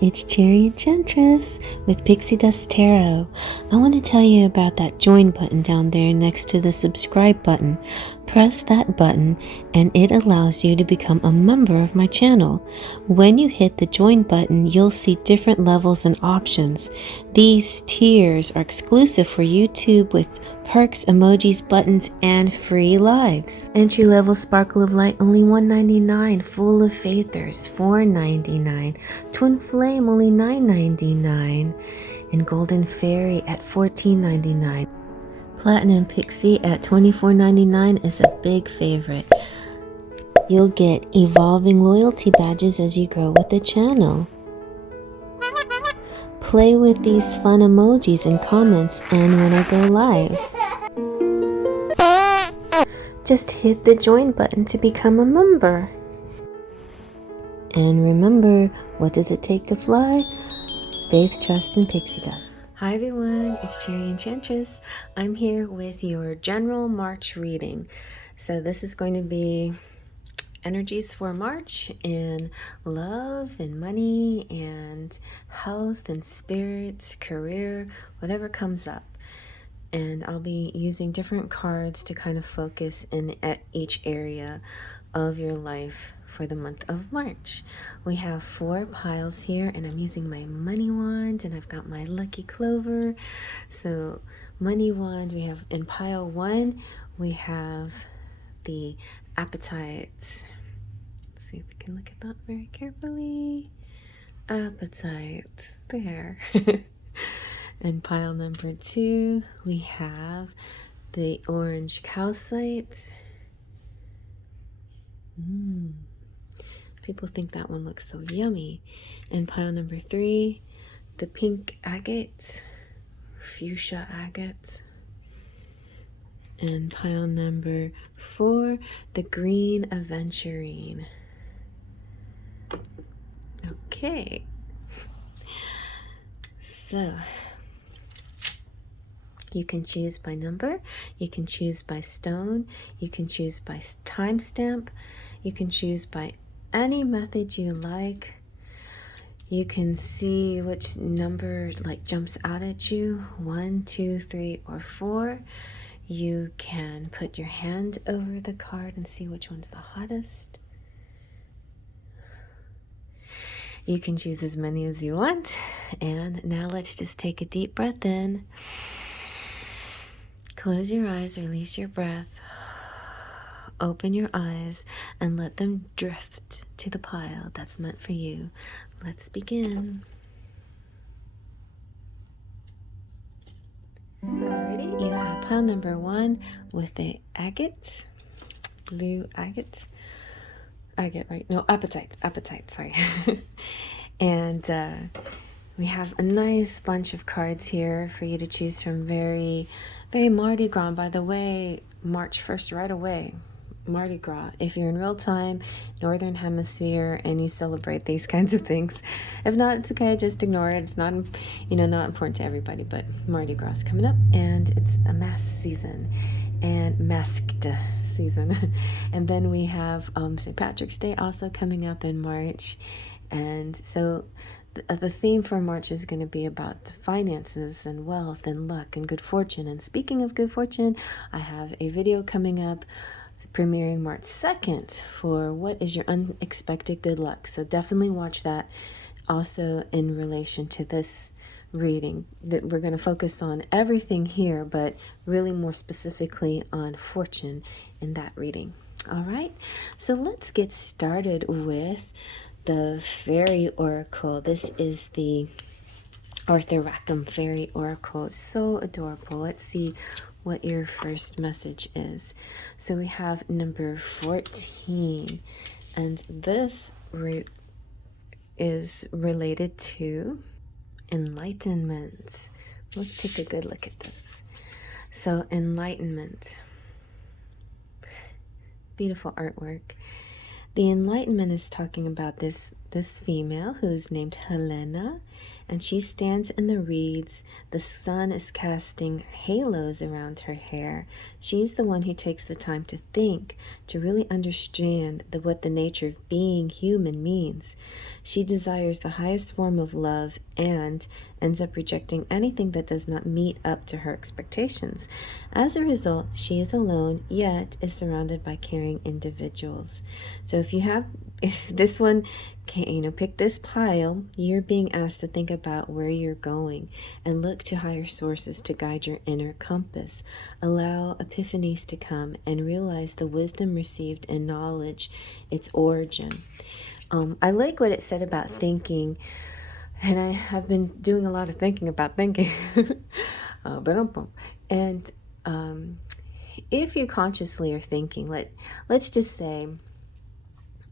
it's Cherry Enchantress with Pixie Dust Tarot. I want to tell you about that join button down there next to the subscribe button. Press that button and it allows you to become a member of my channel. When you hit the join button, you'll see different levels and options. These tiers are exclusive for YouTube with perks, emojis, buttons, and free lives. Entry level Sparkle of Light only $1.99, Full of Faithers $4.99, Twin Flame only $9.99, and Golden Fairy at $14.99. Platinum Pixie at $24.99 is a big favorite. You'll get evolving loyalty badges as you grow with the channel. Play with these fun emojis and comments and when I go live. Just hit the join button to become a member. And remember, what does it take to fly? Faith, trust, and pixie dust. Hi everyone, it's Cherry Enchantress. I'm here with your general March reading. So this is going to be energies for March in love and money and health and spirit, career, whatever comes up. And I'll be using different cards to kind of focus in at each area of your life for the month of March. We have 4 piles here, and I'm using my money wand, and I've got my lucky clover. So money wand, we have in pile 1, we have the Apatite. Let's see if we can look at that very carefully. Apatite, there. In pile number 2, we have the orange calcite. People think that one looks so yummy. In pile number 3, the pink agate, fuchsia agate. And pile number 4, the green aventurine. Okay. So you can choose by number, you can choose by stone, you can choose by timestamp, you can choose by any method you like. You can see which number like jumps out at you, 1, 2, 3, or 4. You can put your hand over the card and see which one's the hottest. You can choose as many as you want. And now let's just take a deep breath in. Close your eyes, release your breath. Open your eyes and let them drift to the pile that's meant for you. Let's begin. Alrighty, you have pile number 1 with the agate, blue agate. Agate, right? No, apatite, sorry. And we have a nice bunch of cards here for you to choose from. Very Mardi Gras. By the way, March 1st right away. Mardi Gras. If you're in real time, Northern Hemisphere, and you celebrate these kinds of things. If not, it's okay. Just ignore it. It's not, not important to everybody. But Mardi Gras is coming up, and it's a mask season and masked season. And then we have St. Patrick's Day also coming up in March. And so the theme for March is going to be about finances and wealth and luck and good fortune. And speaking of good fortune, I have a video coming up premiering March 2nd for what is your unexpected good luck. So definitely watch that. Also in relation to this reading, that we're going to focus on everything here, but really more specifically on fortune in that reading. All right, so let's get started with the Fairy Oracle. This is the Arthur Rackham Fairy Oracle. It's so adorable. Let's see what your first message is. So we have number 14, and this is related to enlightenment. Let's take a good look at this. So enlightenment, beautiful artwork. The enlightenment is talking about this female who's named Helena, and she stands in the reeds. The sun is casting halos around her hair. She's the one who takes the time to think, to really understand what the nature of being human means. She desires the highest form of love and ends up rejecting anything that does not meet up to her expectations. As a result, she is alone, yet is surrounded by caring individuals. So if this one can, pick this pile, you're being asked to think about where you're going and look to higher sources to guide your inner compass. Allow epiphanies to come and realize the wisdom received and knowledge its origin. I like what it said about thinking, and I have been doing a lot of thinking about thinking. And if you consciously are thinking, let's just say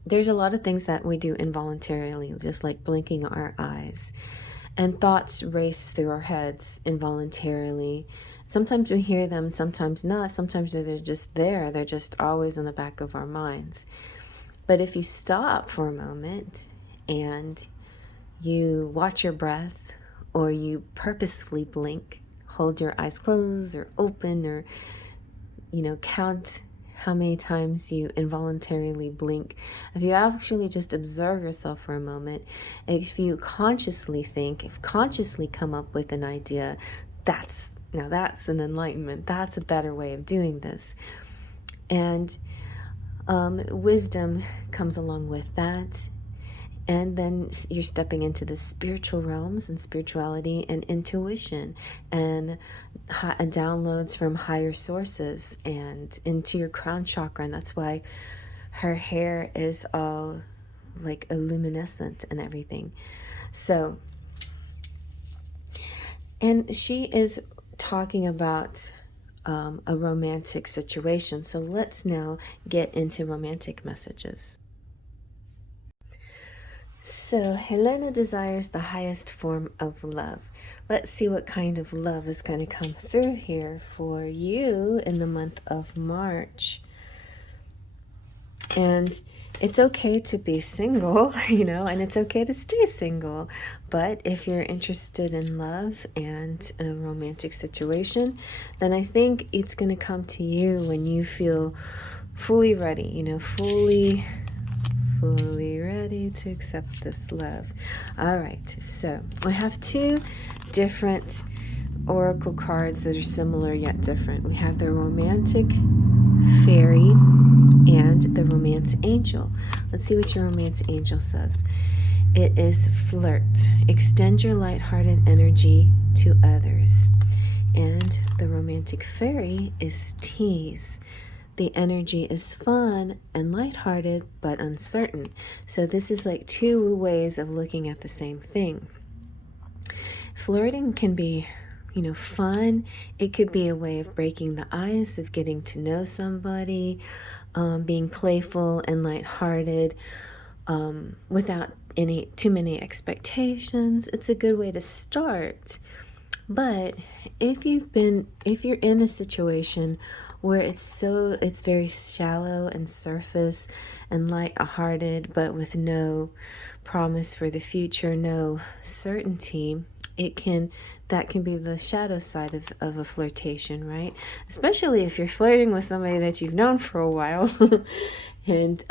there's a lot of things that we do involuntarily, just like blinking our eyes, and thoughts race through our heads involuntarily. Sometimes we hear them, sometimes not. Sometimes they're just there. They're just always in the back of our minds. But if you stop for a moment and you watch your breath, or you purposefully blink, hold your eyes closed or open, or count how many times you involuntarily blink. If you actually just observe yourself for a moment, if you consciously think, if consciously come up with an idea, that's an enlightenment. That's a better way of doing this. And wisdom comes along with that. And then you're stepping into the spiritual realms and spirituality and intuition and downloads from higher sources and into your crown chakra. And that's why her hair is all like luminescent and everything. So, and she is talking about a romantic situation. So let's now get into romantic messages. So Helena desires the highest form of love. Let's see what kind of love is going to come through here for you in the month of March. And it's okay to be single, and it's okay to stay single. But if you're interested in love and a romantic situation, then I think it's going to come to you when you feel fully ready, fully ready to accept this love. All right, so I have two different oracle cards that are similar yet different. We have the romantic fairy and the romance angel. Let's see what your romance angel says. It is flirt. Extend your lighthearted energy to others. And the romantic fairy is tease. The energy is fun and lighthearted, but uncertain. So this is like two ways of looking at the same thing. Flirting can be, fun. It could be a way of breaking the ice, of getting to know somebody, being playful and lighthearted, without too many expectations. It's a good way to start. But if you're in a situation where it's very shallow and surface and light-hearted, but with no promise for the future, no certainty, that can be the shadow side of a flirtation, right? Especially if you're flirting with somebody that you've known for a while, and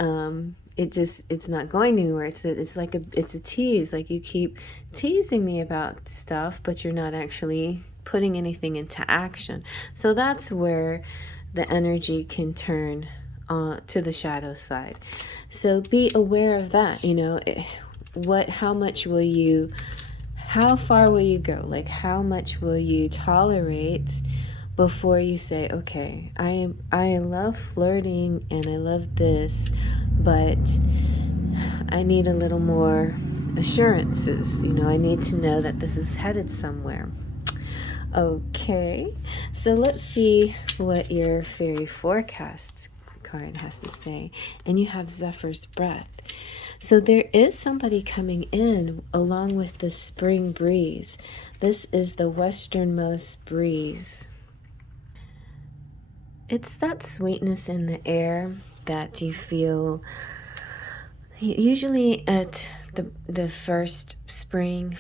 it's not going anywhere. It's a tease. Like, you keep teasing me about stuff, but you're not actually putting anything into action. So that's where the energy can turn to the shadow side. So be aware of that. How far will you go? Like, how much will you tolerate before you say, okay, I love flirting and I love this, but I need a little more assurances. I need to know that this is headed somewhere. Okay, so let's see what your Faery Forecast card has to say. And you have Zephyr's Breath. So there is somebody coming in along with the spring breeze. This is the westernmost breeze. It's that sweetness in the air that you feel usually at the first of spring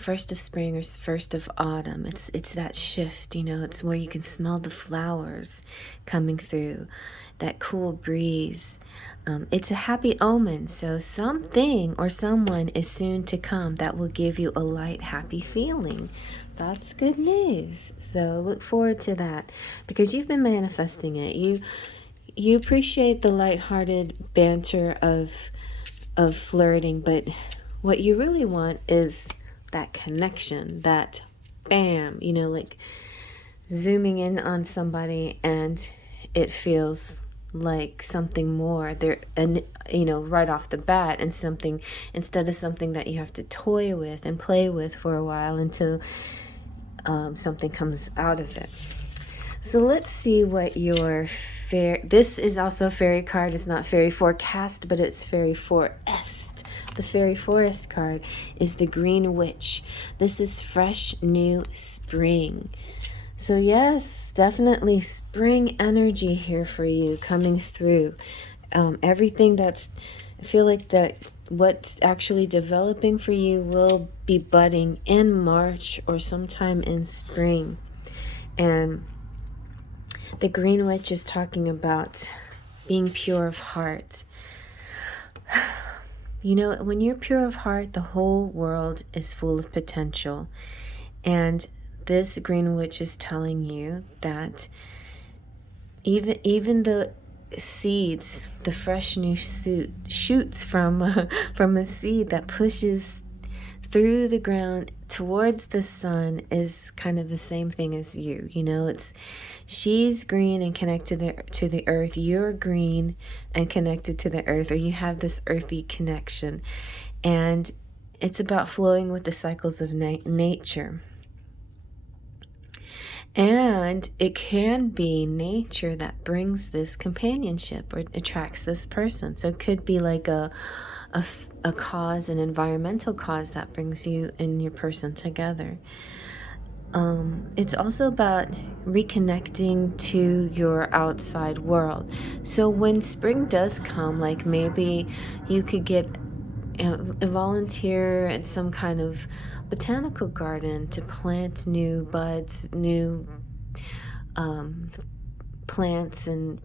or first of autumn. It's that shift, you know. It's where you can smell the flowers coming through, that cool breeze. It's a happy omen, so something or someone is soon to come that will give you a light, happy feeling. That's good news. So look forward to that, because you've been manifesting it. You appreciate the lighthearted banter of flirting, but what you really want is that connection, that bam, you know, like zooming in on somebody and it feels like something more there, and you know, right off the bat, and something, instead of something that you have to toy with and play with for a while until something comes out of it. So let's see what your this is also a fairy card. It's not Faery Forecast, but it's Faery Forest. The Faery Forest card is the Green Witch. This is fresh, new spring. So yes, definitely spring energy here for you coming through. Everything that's, I feel like that what's actually developing for you will be budding in March or sometime in spring. And the Green Witch is talking about being pure of heart. You know, when you're pure of heart, the whole world is full of potential. And this Green Witch is telling you that even the seeds, the fresh new shoots from a seed that pushes through the ground towards the sun is kind of the same thing as you. You know, she's green and connected to the earth. You're green and connected to the earth, or you have this earthy connection. And it's about flowing with the cycles of nature. And it can be nature that brings this companionship or attracts this person. So it could be like a cause, an environmental cause that brings you and your person together. It's also about reconnecting to your outside world. So when spring does come, like maybe you could get a volunteer at some kind of botanical garden to plant new buds, new plants and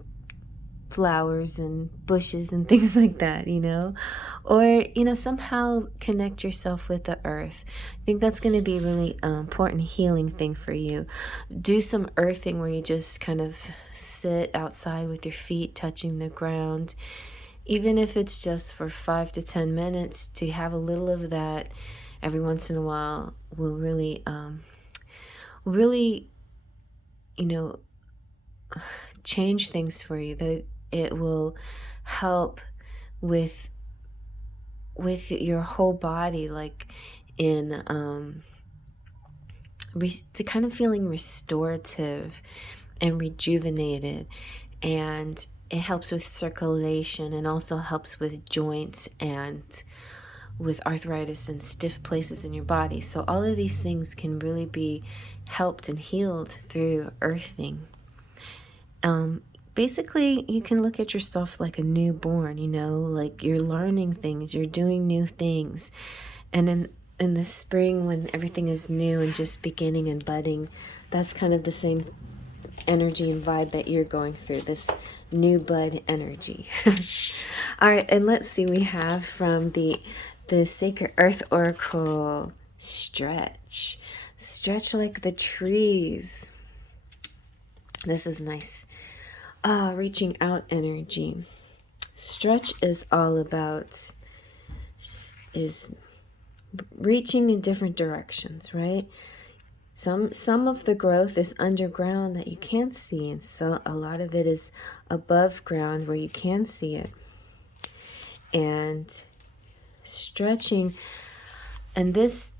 flowers and bushes and things like that, you know, or, you know, somehow connect yourself with the earth. I think that's going to be a really important healing thing for you. Do some earthing where you just kind of sit outside with your feet touching the ground, even if it's just for 5 to 10 minutes. To have a little of that every once in a while will really, you know, change things for you. That it will help with your whole body, like in the kind of feeling restorative and rejuvenated, and it helps with circulation and also helps with joints and with arthritis and stiff places in your body. So all of these things can really be helped and healed through earthing. Basically, you can look at yourself like a newborn, you know, like you're learning things, you're doing new things. And in the spring, when everything is new and just beginning and budding, that's kind of the same energy and vibe that you're going through, this new bud energy. All right, and let's see, we have from the Sacred Earth Oracle, stretch like the trees. This is nice. Reaching out energy. Stretch is all about is reaching in different directions, right? Some of the growth is underground that you can't see, and so a lot of it is above ground where you can see it. And stretching, and this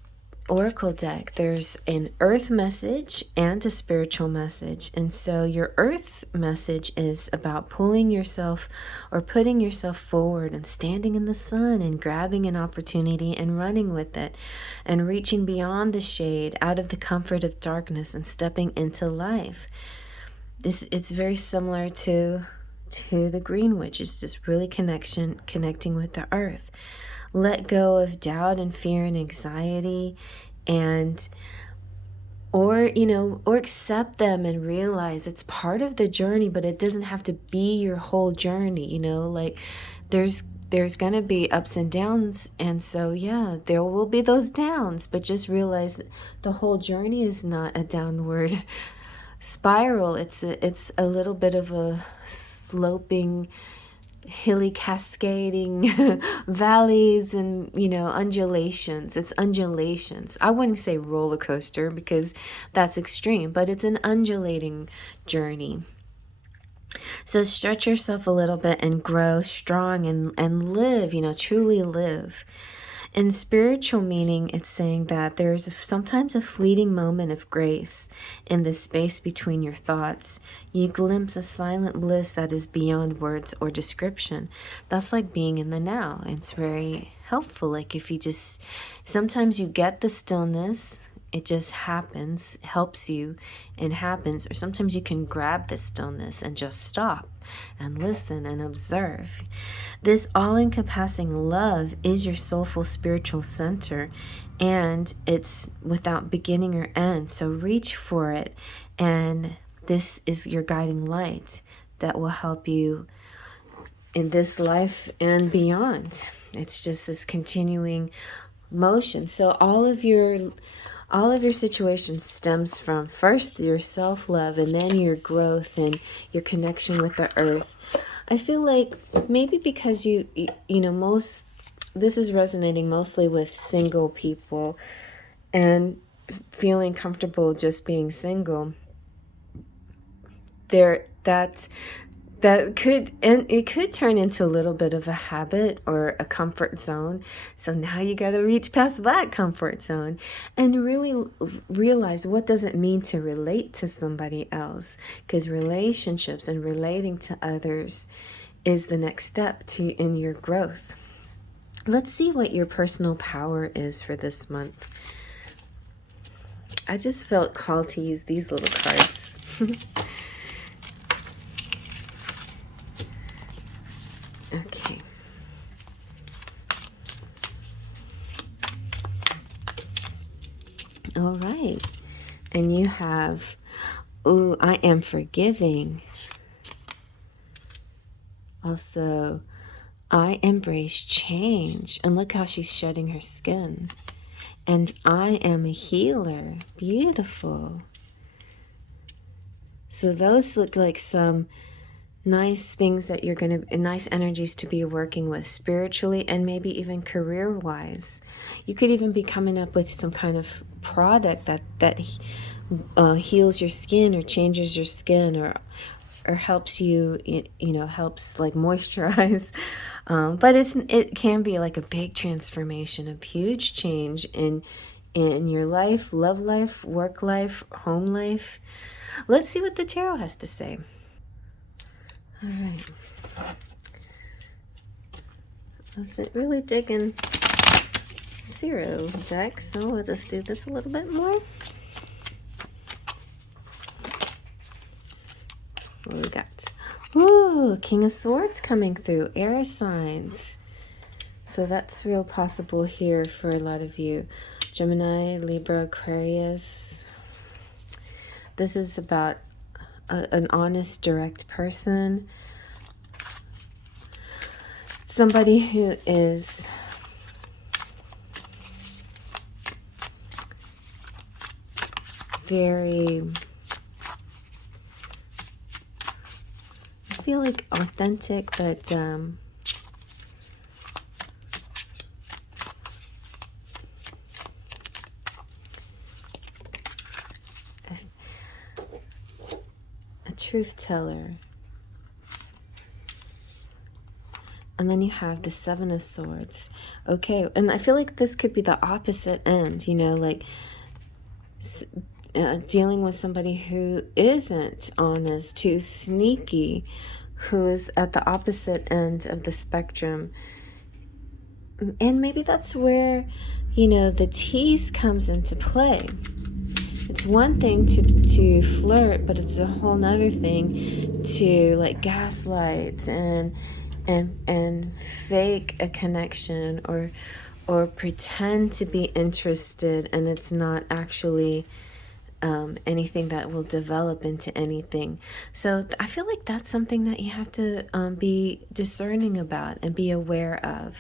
oracle deck, there's an earth message and a spiritual message. And so your earth message is about pulling yourself or putting yourself forward and standing in the sun and grabbing an opportunity and running with it and reaching beyond the shade, out of the comfort of darkness, and stepping into life. It's very similar to the Green Witch. It's just really connecting with the earth. let go of doubt and fear and anxiety, and or or accept them and realize it's part of the journey, but it doesn't have to be your whole journey. Like there's gonna be ups and downs, and so yeah, there will be those downs, but just realize the whole journey is not a downward spiral. It's a little bit of a sloping, hilly, cascading valleys and undulations. It's undulations. I wouldn't say roller coaster because that's extreme, but it's an undulating journey. So stretch yourself a little bit and grow strong and live, truly live. In spiritual meaning, it's saying that there's sometimes a fleeting moment of grace in the space between your thoughts. You glimpse a silent bliss that is beyond words or description. That's like being in the now. It's very helpful. Like if you just, sometimes you get the stillness, it just happens, helps you and happens. Or sometimes you can grab the stillness and just stop and listen and observe. This all-encompassing love is your soulful spiritual center, and it's without beginning or end. So reach for it, and this is your guiding light that will help you in this life and beyond. It's just this continuing motion. So all of your situation stems from first your self-love, and then your growth and your connection with the earth. I feel like maybe because this is resonating mostly with single people and feeling comfortable just being single. That could, and it could turn into a little bit of a habit or a comfort zone. So now you got to reach past that comfort zone and really realize, what does it mean to relate to somebody else? Because relationships and relating to others is the next step in your growth. Let's see what your personal power is for this month. I just felt called to use these little cards. Okay. All right. And you have, ooh, I am forgiving. Also, I embrace change. And look how she's shedding her skin. And I am a healer. Beautiful. So those look like some nice things that you're going to, nice energies to be working with spiritually and maybe even career-wise. You could even be coming up with some kind of product that heals your skin or changes your skin or helps you, helps like moisturize. But it can be like a big transformation, a huge change in your life, love life, work life, home life. Let's see what the tarot has to say. All right. I wasn't really digging Zero deck, so we'll just do this a little bit more. What we got? Ooh, King of Swords coming through. Air signs. So that's real possible here for a lot of you. Gemini, Libra, Aquarius. This is about an honest, direct person. Somebody who is very, I feel like authentic, but truth teller. And then you have the Seven of Swords. Okay, and I feel like this could be the opposite end, like dealing with somebody who isn't honest, who's sneaky, who's at the opposite end of the spectrum. And maybe that's where, the tease comes into play. It's one thing to flirt, but it's a whole nother thing to like gaslight and and fake a connection, or pretend to be interested, and it's not actually anything that will develop into anything. So I feel like that's something that you have to be discerning about and be aware of.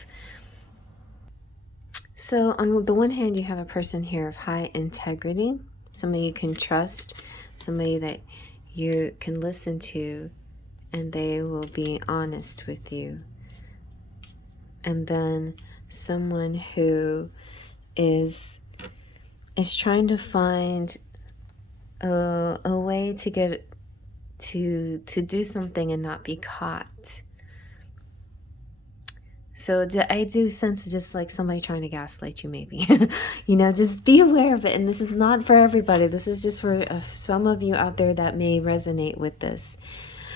So on the one hand, you have a person here of high integrity, somebody you can trust, somebody that you can listen to, and they will be honest with you. And then someone who is trying to find a way to get to do something and not be caught. So I do sense just like somebody trying to gaslight you, maybe. You know, just be aware of it. And this is not for everybody. This is just for some of you out there that may resonate with this.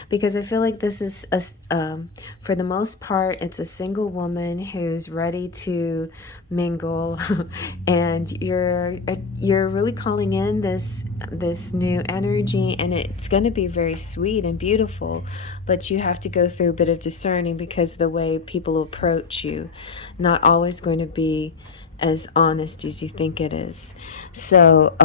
Because I feel like this is, for the most part, it's a single woman who's ready to mingle. And you're really calling in this new energy, and it's going to be very sweet and beautiful, but you have to go through a bit of discerning, because the way people approach you, not always going to be as honest as you think it is. So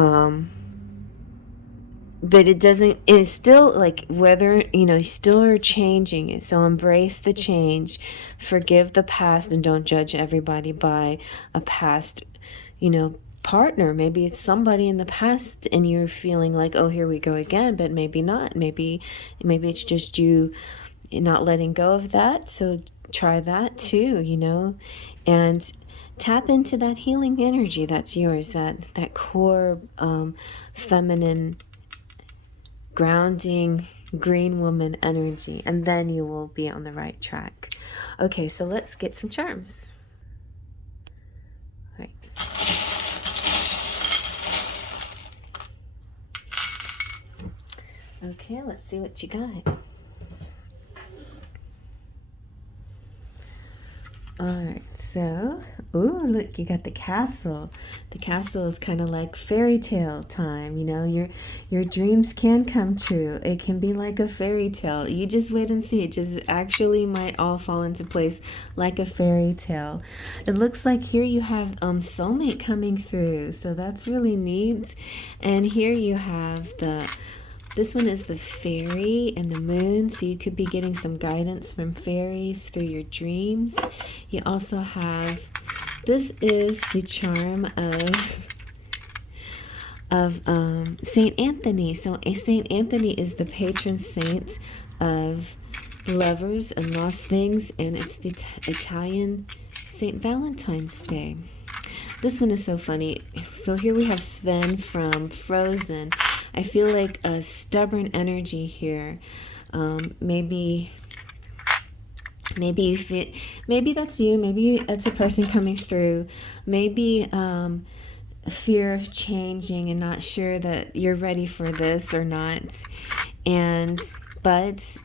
but it's still like, whether, you know, you still are changing it. So embrace the change, forgive the past, and don't judge everybody by a past, you know, partner. Maybe it's somebody in the past and you're feeling like, oh, here we go again, but maybe not. Maybe it's just you not letting go of that. So try that too, you know, and tap into that healing energy that's yours, that core feminine, grounding green woman energy, and then you will be on the right track. Okay, so let's get some charms. Right. Okay, let's see what you got. All right, so, ooh, look, you got the castle. The castle is kind of like fairy tale time, you know, your dreams can come true. It can be like a fairy tale. You just wait and see. It just actually might all fall into place like a fairy tale. It looks like here you have soulmate coming through, so that's really neat. And here you have this one is the fairy and the moon, so you could be getting some guidance from fairies through your dreams. You also have, this is the charm of Saint Anthony. So Saint Anthony is the patron saint of lovers and lost things, and it's the Italian Saint Valentine's Day. This one is so funny. So here we have Sven from Frozen. I feel like a stubborn energy here. Maybe that's you. Maybe that's a person coming through. Maybe fear of changing and not sure that you're ready for this or not. But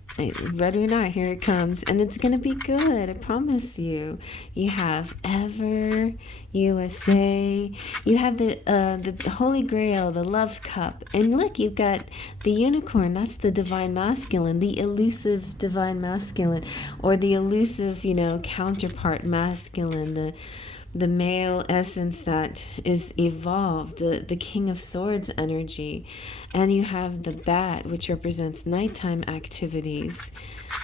ready or not, here it comes, and it's gonna be good. I promise you. You have Ever, USA. You have the Holy Grail, the Love Cup, and look, you've got the Unicorn. That's the Divine Masculine, the elusive Divine Masculine, or the elusive, you know, counterpart masculine. The male essence that is evolved, the King of Swords energy. And you have the bat, which represents nighttime activities.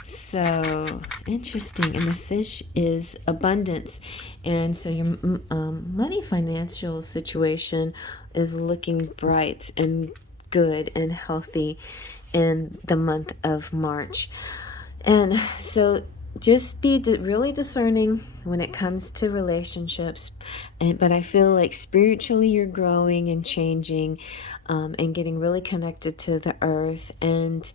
So interesting. And the fish is abundance. And so your money financial situation is looking bright and good and healthy in the month of March. And so just be really discerning when it comes to relationships, but I feel like spiritually you're growing and changing, and getting really connected to the earth, and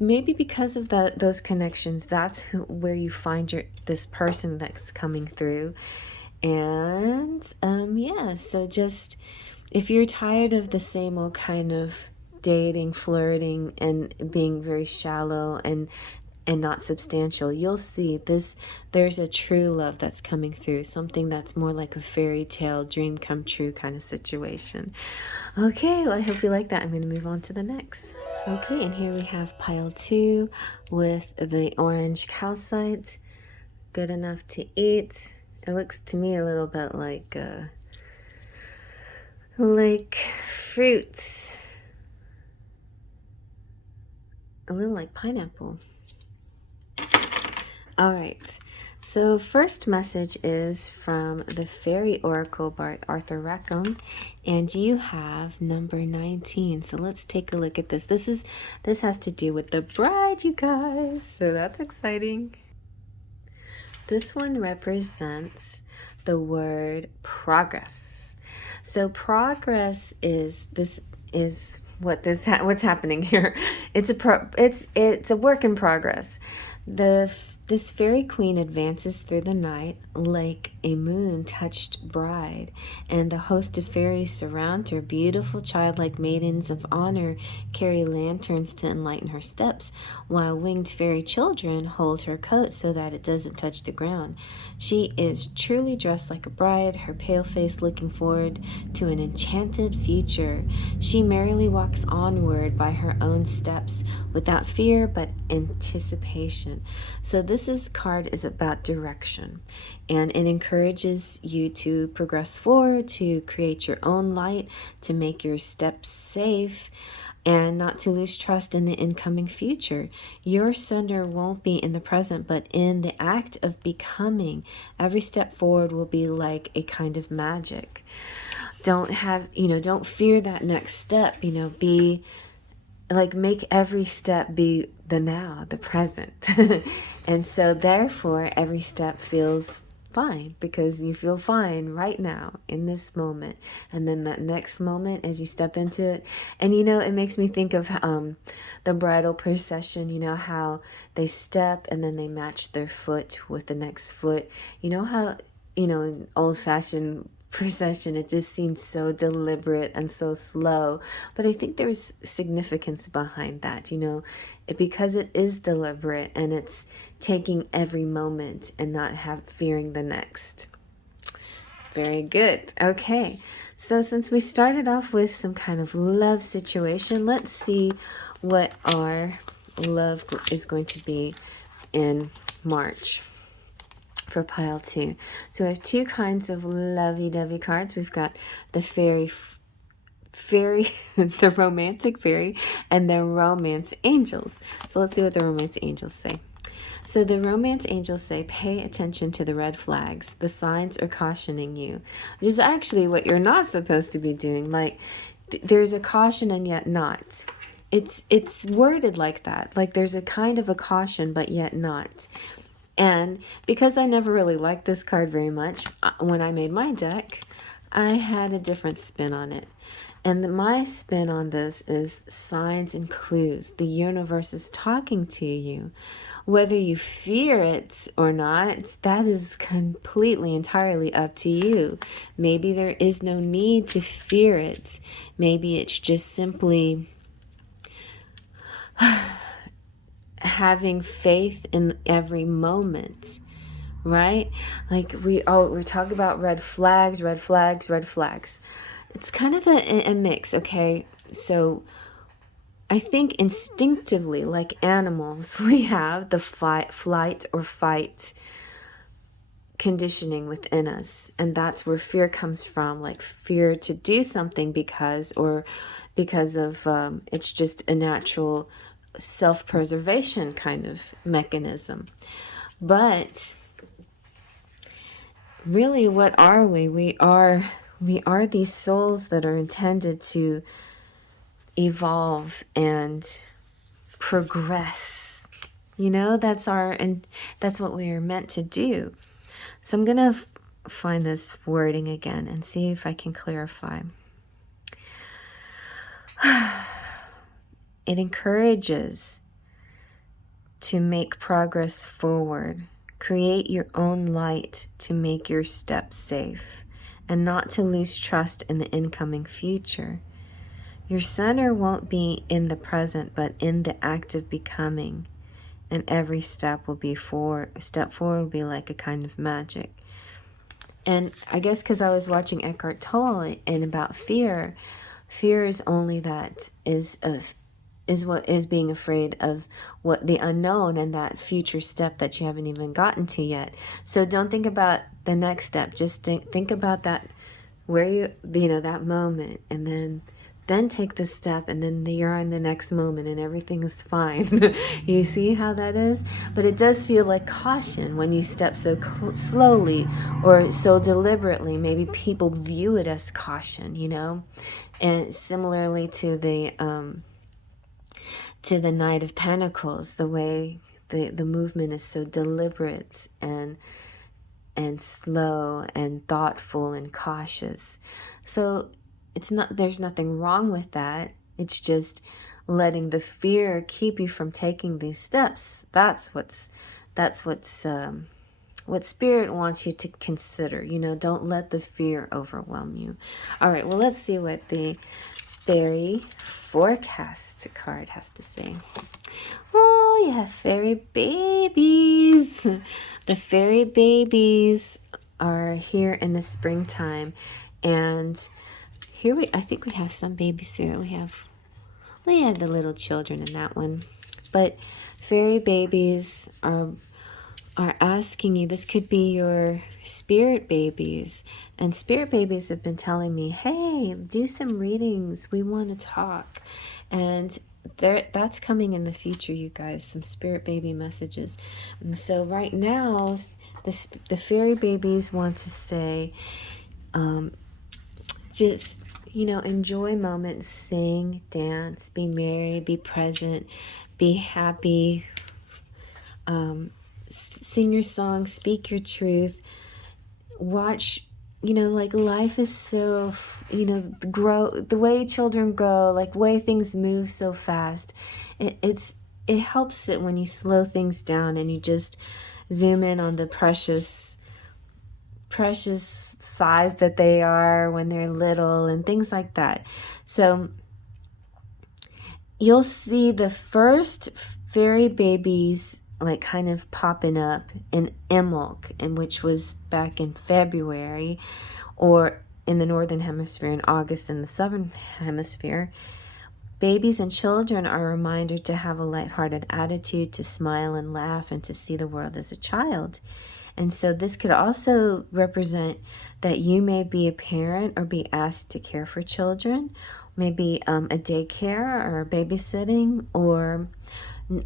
maybe because of those connections, that's where you find this person that's coming through. And yeah, so just if you're tired of the same old kind of dating, flirting, and being very shallow and not substantial, you'll see there's a true love that's coming through, something that's more like a fairy tale dream come true kind of situation. Okay, well, I hope you like that. I'm going to move on to the next. Okay, and here we have pile 2 with the orange calcite. Good enough to eat. It looks to me a little bit like fruits. A little like pineapple. All right. So first message is from the Fairy Oracle by Arthur Rackham, and you have number 19. So let's take a look at this. This has to do with the bride, you guys. So that's exciting. This one represents the word progress. So progress is what's happening here. It's a work in progress. This fairy queen advances through the night like a moon-touched bride, and a host of fairies surround her. Beautiful childlike maidens of honor carry lanterns to enlighten her steps, while winged fairy children hold her coat so that it doesn't touch the ground. She is truly dressed like a bride, her pale face looking forward to an enchanted future. She merrily walks onward by her own steps, without fear but anticipation. So this card is about direction, and it encourages you to progress forward, to create your own light, to make your steps safe, and not to lose trust in the incoming future. Your center won't be in the present, but in the act of becoming. Every step forward will be like a kind of magic. Don't fear that next step, make every step be the now, the present. And so therefore every step feels fine, because you feel fine right now in this moment, and then that next moment as you step into it. And it makes me think of the bridal procession, how they step and then they match their foot with the next foot. How in old-fashioned procession it just seems so deliberate and so slow, but I think there's significance behind that, because it is deliberate and it's taking every moment and not fearing the next. Very good. Okay, so since we started off with some kind of love situation, let's see what our love is going to be in March for pile 2. So we have 2 kinds of lovey-dovey cards. We've got the fairy, the romantic fairy, and the romance angels. So let's see what the romance angels say. So the romance angels say, pay attention to the red flags. The signs are cautioning you, which is actually what you're not supposed to be doing. Like, there's a caution and yet not. It's worded like that. Like, there's a kind of a caution, but yet not. And because I never really liked this card very much, when I made my deck, I had a different spin on it. And my spin on this is signs and clues. The universe is talking to you. Whether you fear it or not, that is completely, entirely up to you. Maybe there is no need to fear it. Maybe it's just simply having faith in every moment, right? Like we're talking about red flags. It's kind of a mix, okay? So I think instinctively, like animals, we have the flight or fight conditioning within us, and that's where fear comes from, like fear to do something because of it's just a natural self-preservation kind of mechanism. But really, what are we? We are these souls that are intended to evolve and progress. That's what we are meant to do. So I'm gonna find this wording again and see if I can clarify. It encourages to make progress forward. Create your own light to make your steps safe, and not to lose trust in the incoming future. Your center won't be in the present, but in the act of becoming. And every step will will be like a kind of magic. And I guess because I was watching Eckhart Tolle and about fear is only that is is what is being afraid of, what the unknown and that future step that you haven't even gotten to yet. So don't think about the next step. Just think about that, where you know, that moment, and then take the step, and then you're in the next moment and everything is fine. You see how that is? But it does feel like caution when you step so slowly or so deliberately. Maybe people view it as caution, you know. And similarly to the Knight of Pentacles, the way the movement is so deliberate and slow and thoughtful and cautious. So there's nothing wrong with that. It's just letting the fear keep you from taking these steps. That's what Spirit wants you to consider. You know, don't let the fear overwhelm you. All right, well, let's see what the Faery Forecast card has to say. Oh, you have fairy babies. The fairy babies are here in the springtime, and here I think we have some babies there. We have the little children in that one, but fairy babies are asking you. This could be your spirit babies, and spirit babies have been telling me, hey, do some readings, we want to talk. And that's coming in the future, you guys, some spirit baby messages. And so right now the fairy babies want to say, just, you know, enjoy moments, sing, dance, be merry, be present, be happy, sing your song, speak your truth, watch, you know, like life is so, you know, the way children grow, like way things move so fast. It helps it when you slow things down and you just zoom in on the precious size that they are when they're little and things like that. So you'll see the first fairy babies like kind of popping up in Imbolc, and which was back in February, or in the northern hemisphere in August in the southern hemisphere. Babies and children are a reminder to have a lighthearted attitude, to smile and laugh, and to see the world as a child. And so this could also represent that you may be a parent or be asked to care for children, maybe a daycare or babysitting, or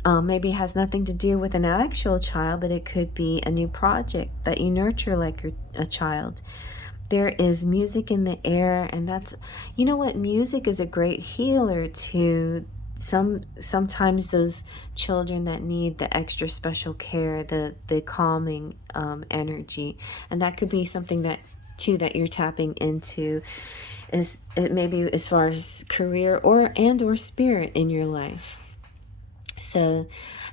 maybe it has nothing to do with an actual child, but it could be a new project that you nurture like a child. There is music in the air, and that's, you know what, music is a great healer to sometimes those children that need the extra special care, the calming energy. And that could be something that you're tapping into, is it maybe as far as career or spirit in your life. So,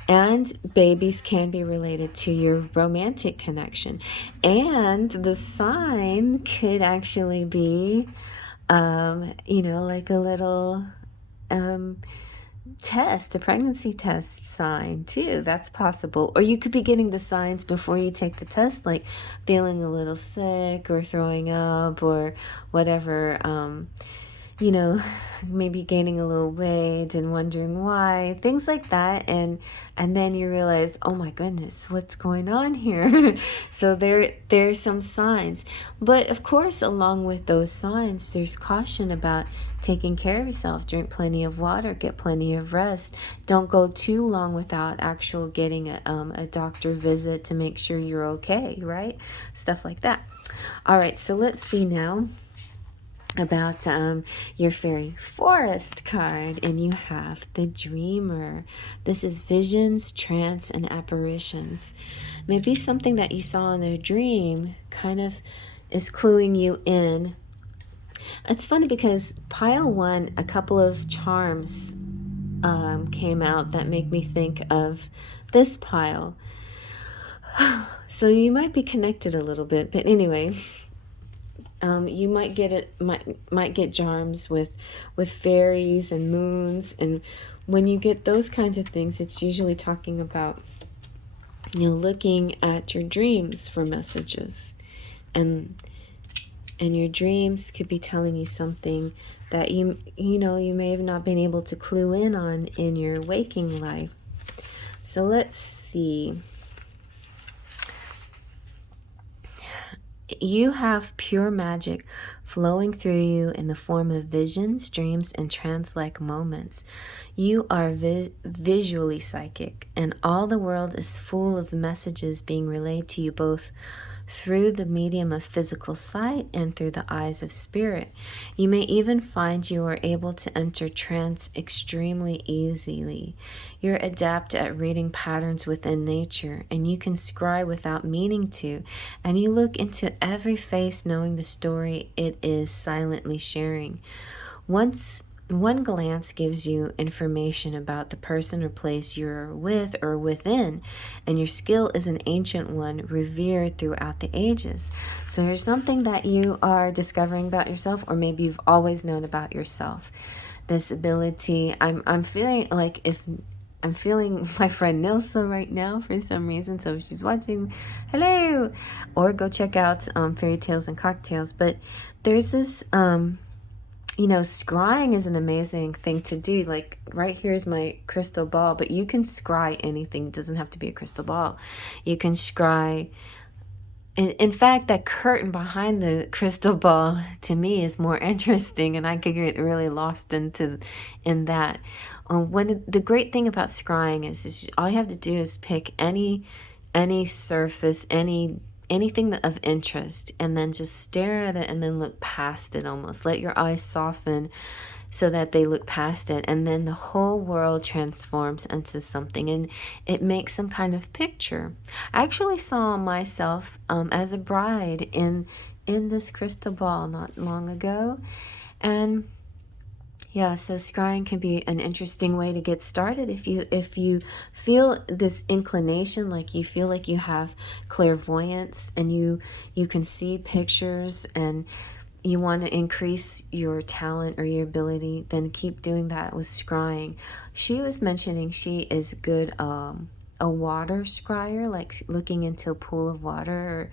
and babies can be related to your romantic connection, and the sign could actually be you know, like a little test, a pregnancy test sign too. That's possible. Or you could be getting the signs before you take the test, like feeling a little sick or throwing up or whatever, you know, maybe gaining a little weight and wondering why, things like that. And then you realize, oh my goodness, what's going on here? So there's some signs. But of course, along with those signs, there's caution about taking care of yourself. Drink plenty of water, get plenty of rest. Don't go too long without actual getting a doctor visit to make sure you're okay, right? Stuff like that. All right, so let's see now about your Faery Forest card, and you have the Dreamer. This is visions, trance, and apparitions. Maybe something that you saw in a dream kind of is cluing you in. It's funny because pile one, a couple of charms came out that make me think of this pile. So you might be connected a little bit, but anyway. You might get charms with fairies and moons, and when you get those kinds of things, it's usually talking about, you know, looking at your dreams for messages, and And your dreams could be telling you something that you may have not been able to clue in on in your waking life. So let's see. You have pure magic flowing through you in the form of visions, dreams, and trance-like moments. You are visually psychic, and all the world is full of messages being relayed to you both through the medium of physical sight and through the eyes of spirit. You may even find you are able to enter trance extremely easily. You're adept at reading patterns within nature, and you can scry without meaning to, and you look into every face knowing the story it is silently sharing. One glance gives you information about the person or place you're with or within, and your skill is an ancient one revered throughout the ages. So there's something that you are discovering about yourself, or maybe you've always known about yourself. This ability, I'm feeling like if I'm feeling my friend Nilsa right now for some reason, so if she's watching, hello, or go check out Fairy Tales and Cocktails. But there's this scrying is an amazing thing to do. Like right here is my crystal ball, but you can scry anything. It doesn't have to be a crystal ball. You can scry. In fact, that curtain behind the crystal ball to me is more interesting, and I could get really lost in that. When the great thing about scrying is all you have to do is pick any surface, anything of interest, and then just stare at it and then look past it almost. Let your eyes soften so that they look past it, and then the whole world transforms into something, and it makes some kind of picture. I actually saw myself as a bride in this crystal ball not long ago, and yeah, so scrying can be an interesting way to get started if you feel this inclination, like you feel like you have clairvoyance and you can see pictures and you want to increase your talent or your ability, then keep doing that with scrying. She was mentioning she is good a water scryer, like looking into a pool of water, or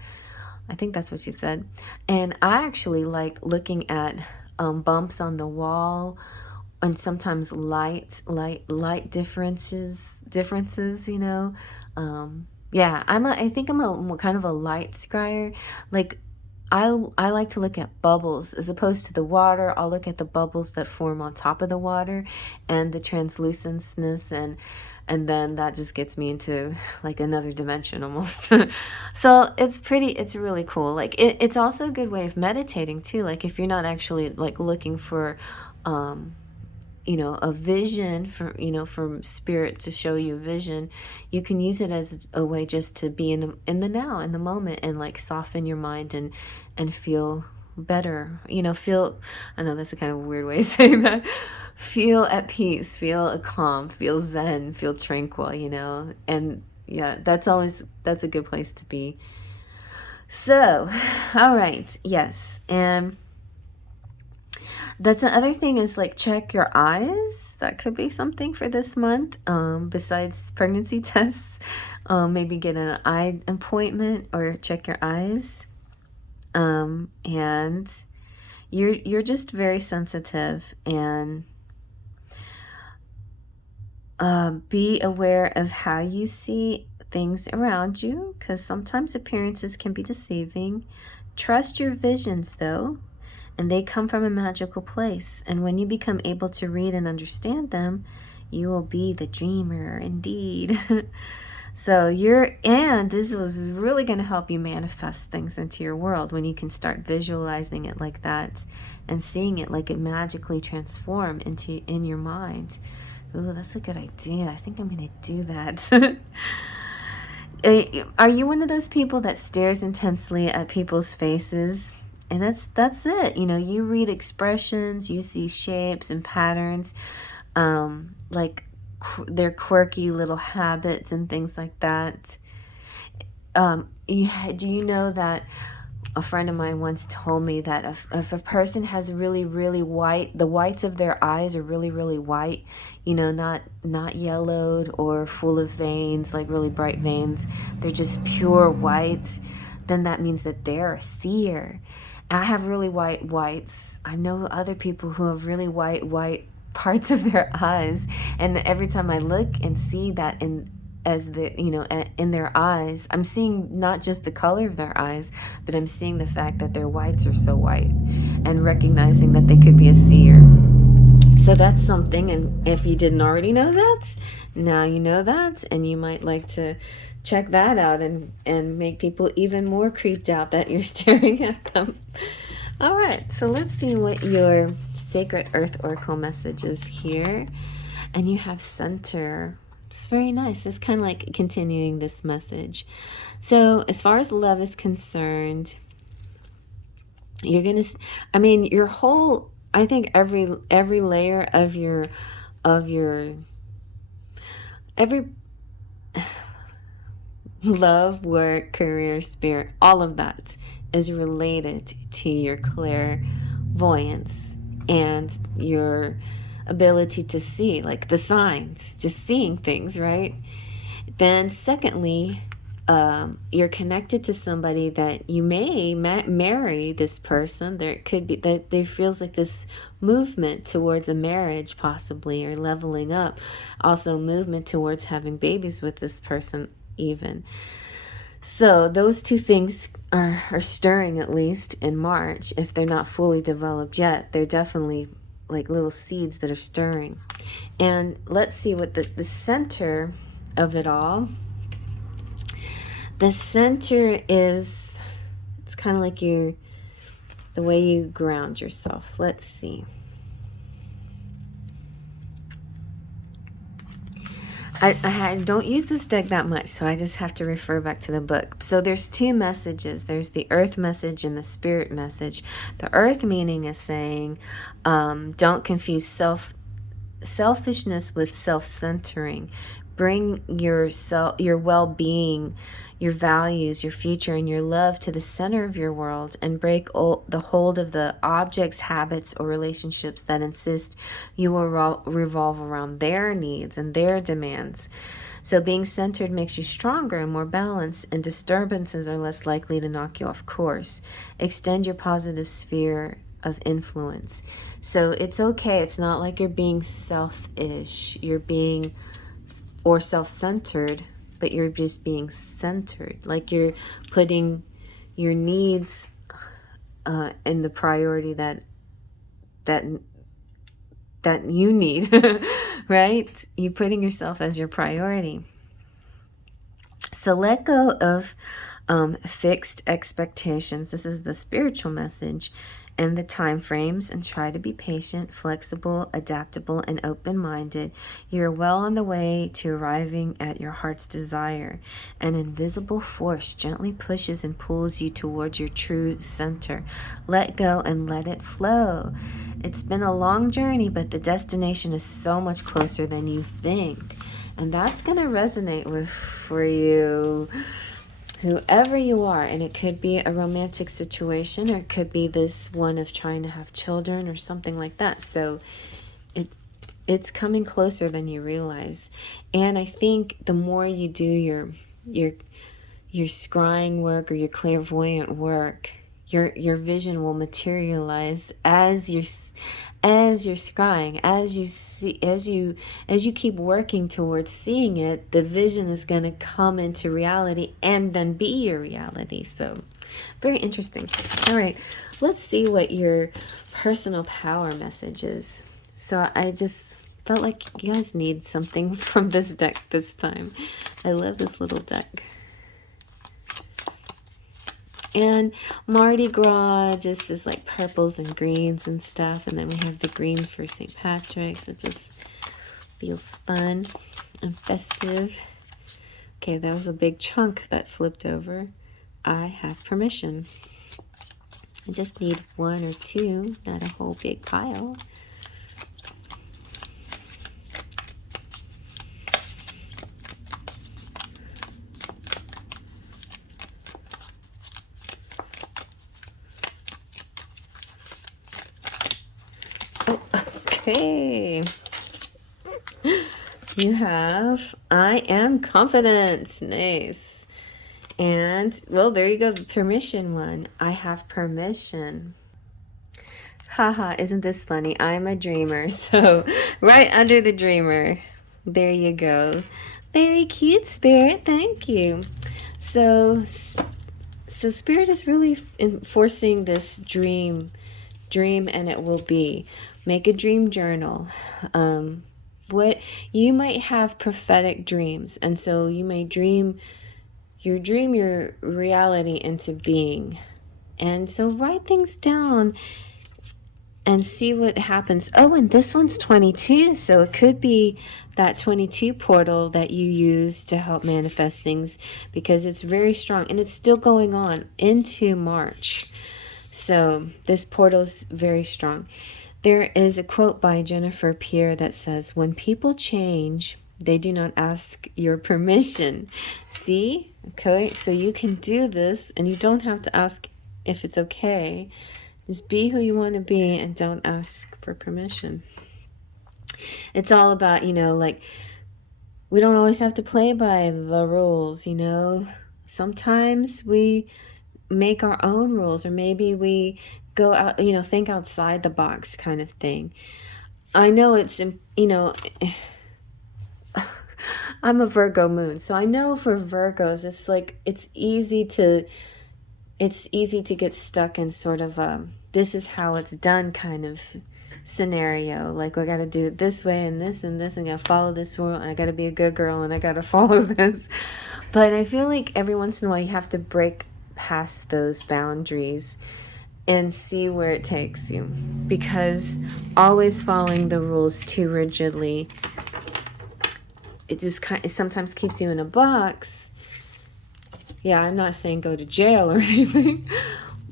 I think that's what she said. And I actually like looking at bumps on the wall, and sometimes light differences, yeah, I think I'm a kind of a light scryer. Like I like to look at bubbles as opposed to the water. I'll look at the bubbles that form on top of the water and the translucentness, and then that just gets me into like another dimension almost. So it's really cool. Like it's also a good way of meditating too. Like if you're not actually like looking for a vision from spirit to show you a vision, you can use it as a way just to be in the now, in the moment, and like soften your mind and feel better. Feel, I know that's a kind of weird way of saying that. Feel at peace, feel calm, feel zen, feel tranquil, and yeah, that's a good place to be. So, all right, yes, and that's another thing is like check your eyes. That could be something for this month. Besides pregnancy tests, maybe get an eye appointment or check your eyes. And you're just very sensitive, and be aware of how you see things around you, because sometimes appearances can be deceiving. Trust your visions though, and they come from a magical place, and when you become able to read and understand them, you will be the dreamer indeed. So this was really going to help you manifest things into your world when you can start visualizing it like that and seeing it like it magically transform in your mind. Ooh, that's a good idea. I think I'm going to do that. Are you one of those people that stares intensely at people's faces? And that's it. You read expressions, you see shapes and patterns, like their quirky little habits and things like that. Do you know that a friend of mine once told me that if a person has really, really white, the whites of their eyes are really, really white, not yellowed or full of veins, like really bright veins, they're just pure white, then that means that they're a seer. I have really white whites. I know other people who have really white parts of their eyes, and every time I look and see that in their eyes, I'm seeing not just the color of their eyes, but I'm seeing the fact that their whites are so white, and recognizing that they could be a seer. So that's something, and if you didn't already know that, now you know that, and you might like to check that out and make people even more creeped out that you're staring at them. All right, so let's see what your Sacred Earth Oracle message is here. And you have center. It's very nice. It's kind of like continuing this message. So as far as love is concerned, you're gonna, I mean, your whole, I think every layer of your every love, work, career, spirit, all of that is related to your clairvoyance and your ability to see, like the signs, just seeing things, right? Then secondly, you're connected to somebody that you may marry this person. There could be that there feels like this movement towards a marriage, possibly, or leveling up. Also movement towards having babies with this person even. So those two things are stirring, at least in March. If they're not fully developed yet, they're definitely like little seeds that are stirring. And let's see what the center of it all. The center is, it's kind of like the way you ground yourself. Let's see. I don't use this deck that much, so I just have to refer back to the book. So there's two messages. There's the earth message and the spirit message. The earth meaning is saying, don't confuse selfishness with self-centering. Bring your well-being, your values, your future, and your love to the center of your world, and break the hold of the objects, habits, or relationships that insist you will revolve around their needs and their demands. So being centered makes you stronger and more balanced, and disturbances are less likely to knock you off course. Extend your positive sphere of influence. So it's okay. It's not like you're being selfish. You're being or self-centered, but you're just being centered, like you're putting your needs in the priority that you need, right? You're putting yourself as your priority. So let go of fixed expectations. This is the spiritual message, and the time frames, and try to be patient, flexible, adaptable, and open-minded. You're well on the way to arriving at your heart's desire. An invisible force gently pushes and pulls you towards your true center. Let go and let it flow. It's been a long journey, but the destination is so much closer than you think. And that's going to resonate for you, whoever you are. And it could be a romantic situation, or it could be this one of trying to have children or something like that. So it's coming closer than you realize. And I think the more you do your scrying work or your clairvoyant work, your vision will materialize as you're scrying, as you see, as you keep working towards seeing it. The vision is going to come into reality and then be your reality. So very interesting. All right, let's see what your personal power message is. So I just felt like you guys need something from this deck this time. I love this little deck. And Mardi Gras just is like purples and greens and stuff. And then we have the green for St. Patrick's. It just feels fun and festive. Okay, that was a big chunk that flipped over. I have permission. I just need one or two, not a whole big pile. Okay, you have I am confident. Nice. And, well, there you go, the permission one. I have permission. Haha, isn't this funny? I'm a dreamer. So, right under the dreamer. There you go. Very cute, Spirit. Thank you. So Spirit is really enforcing this dream, and it will be. Make a dream journal. What you might have prophetic dreams, and so you may dream your reality into being. And so write things down and see what happens. Oh, and this one's 22, so it could be that 22 portal that you use to help manifest things, because it's very strong and it's still going on into March. So this portal's very strong. There is a quote by Jennifer Pierre that says, "When people change, they do not ask your permission." See? Okay, so you can do this and you don't have to ask if it's okay. Just be who you want to be and don't ask for permission. It's all about, like, we don't always have to play by the rules, Sometimes we make our own rules, or maybe we go out, think outside the box kind of thing. I know it's, I'm a Virgo moon, so I know for Virgos, it's like, it's easy to get stuck in sort of this is how it's done kind of scenario. Like, we got to do it this way and this, and I got to follow this rule, and I got to be a good girl, and I got to follow this. But I feel like every once in a while you have to break past those boundaries and see where it takes you, because always following the rules too rigidly, it sometimes keeps you in a box. Yeah, I'm not saying go to jail or anything.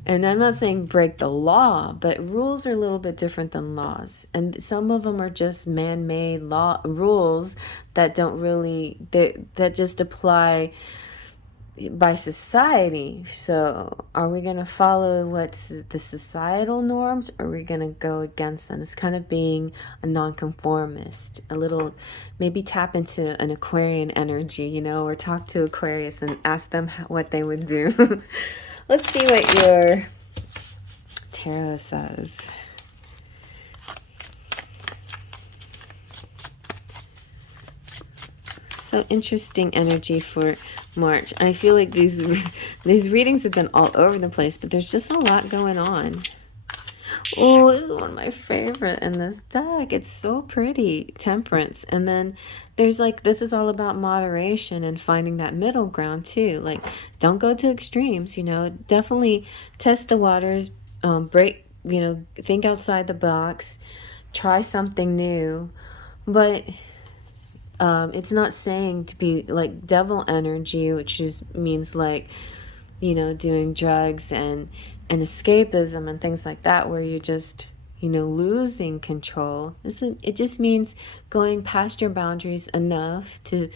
And I'm not saying break the law, but rules are a little bit different than laws. And some of them are just man-made rules that don't really, that just apply by society. So are we going to follow what's the societal norms, or are we going to go against them? It's kind of being a nonconformist, a little, maybe tap into an Aquarian energy, or talk to Aquarius and ask them what they would do. Let's see what your tarot says. So interesting energy for March. I feel like these readings have been all over the place, but there's just a lot going on. Oh, this is one of my favorite in this deck. It's so pretty. Temperance. And then there's like, this is all about moderation and finding that middle ground too. Like, don't go to extremes, definitely test the waters, break, think outside the box, try something new. But it's not saying to be like devil energy, which means like, doing drugs and escapism and things like that, where you're just, losing control. It just means going past your boundaries enough to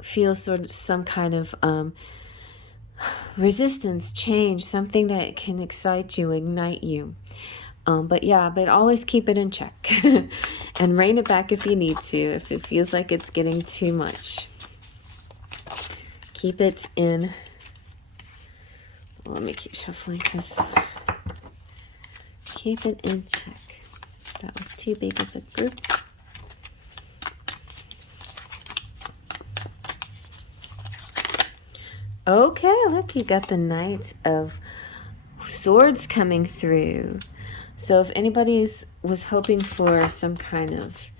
feel sort of some kind of resistance, change, something that can excite you, ignite you. But always keep it in check and rein it back if you need to, if it feels like it's getting too much. Keep it in. Well, let me keep shuffling, because keep it in check. That was too big of a group. Okay, look, you got the Knight of Swords coming through. So if anybody was hoping for some kind of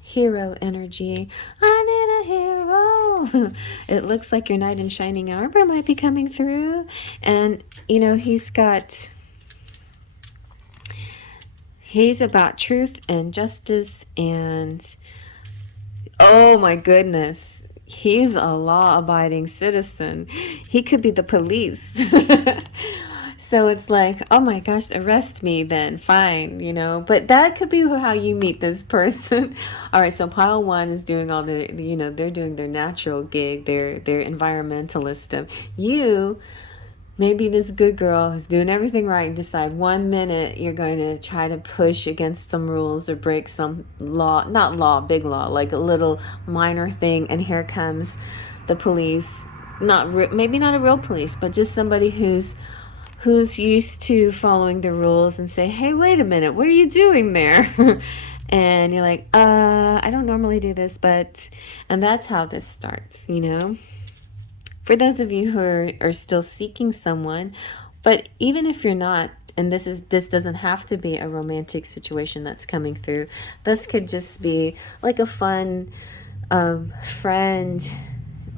hero energy, I need a hero. It looks like your knight in shining armor might be coming through. And, he's about truth and justice, and, oh my goodness, he's a law-abiding citizen. He could be the police. So it's like, oh my gosh, arrest me then, fine, But that could be how you meet this person. All right, so pile one is doing all the, they're doing their natural gig, their environmentalist stuff. You, maybe this good girl who's doing everything right, and decide 1 minute you're going to try to push against some rules or break some law, not law, big law, like a little minor thing, and here comes the police, maybe not a real police, but just somebody who's used to following the rules and say, hey, wait a minute, what are you doing there? And you're like, I don't normally do this, and that's how this starts, you know? For those of you who are still seeking someone, but even if you're not, and this doesn't have to be a romantic situation that's coming through. This could just be like a fun friend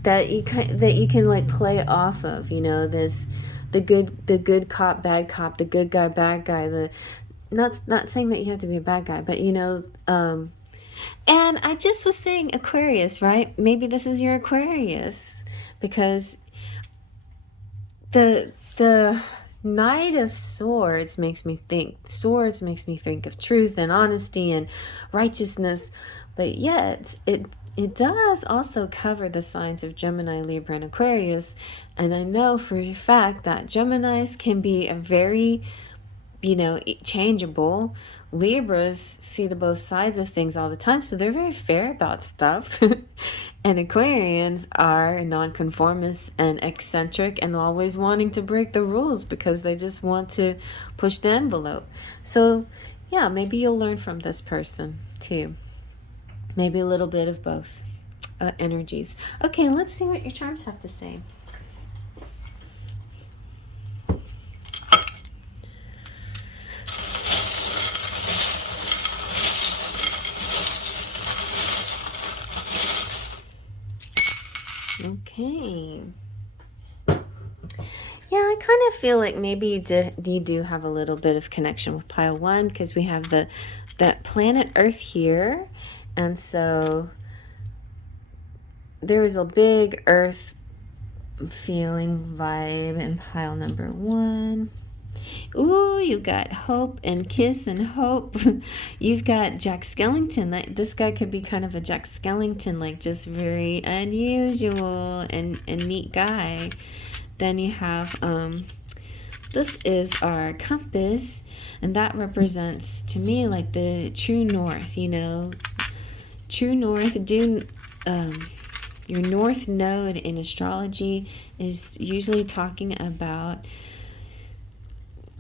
that you can like play off of, you know, the good cop, bad cop, the good guy, bad guy, not saying that you have to be a bad guy, but you know, and I just was saying Aquarius, right? Maybe this is your Aquarius, because the Knight of Swords makes me think of truth and honesty and righteousness, but yet it does also cover the signs of Gemini, Libra, and Aquarius. And I know for a fact that Geminis can be a very, you know, changeable. Libras see the both sides of things all the time, so they're very fair about stuff. And Aquarians are nonconformists and eccentric and always wanting to break the rules because they just want to push the envelope. So yeah, maybe you'll learn from this person too. Maybe a little bit of both energies. Okay, let's see what your charms have to say. Okay. Yeah, I kind of feel like maybe you do have a little bit of connection with pile 1, because we have that planet Earth here, and so there is a big Earth feeling vibe in pile number 1. Ooh, you got hope and kiss and hope. You've got Jack Skellington. This guy could be kind of a Jack Skellington, like just very unusual and neat guy. Then you have, this is our compass, and that represents to me like the true north, you know. True north, your north node in astrology is usually talking about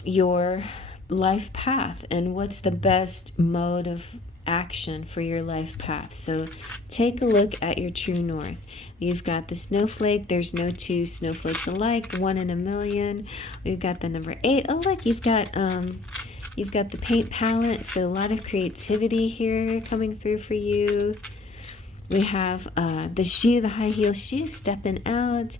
your life path and what's the best mode of action for your life path. So take a look at your true north. You've got the snowflake. There's no two snowflakes alike, 1 in a million. We've got the number 8. Oh, look, you've got the paint palette, so a lot of creativity here coming through for you. We have the high heel shoe, stepping out.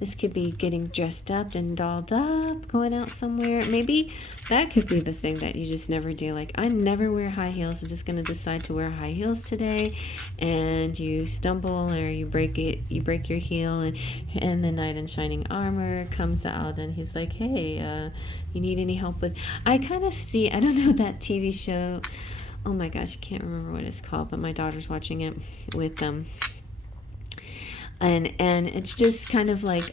This could be getting dressed up and dolled up, going out somewhere. Maybe that could be the thing that you just never do. Like, I never wear high heels. I'm just going to decide to wear high heels today. And you stumble or you break your heel, and the knight in shining armor comes out and he's like, hey, you need any help with... I kind of see, I don't know, that TV show. Oh my gosh, I can't remember what it's called, but my daughter's watching it with them. And it's just kind of like,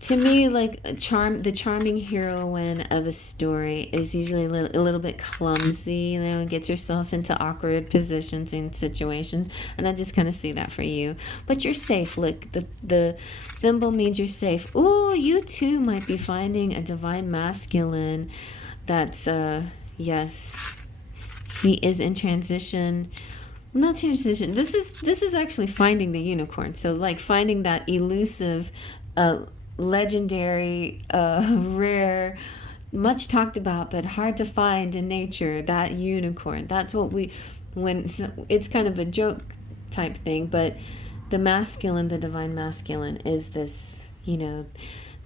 to me, like the charming heroine of a story is usually a little bit clumsy, you know, gets herself into awkward positions and situations, and I just kind of see that for you. But you're safe. Look, the thimble means you're safe. Ooh, you too might be finding a divine masculine that's, yes, he is in transition. Not transition. This is actually finding the unicorn. So like finding that elusive, legendary, rare, much talked about but hard to find in nature, that unicorn. That's what it's kind of a joke type thing, but the masculine, the divine masculine is this, you know,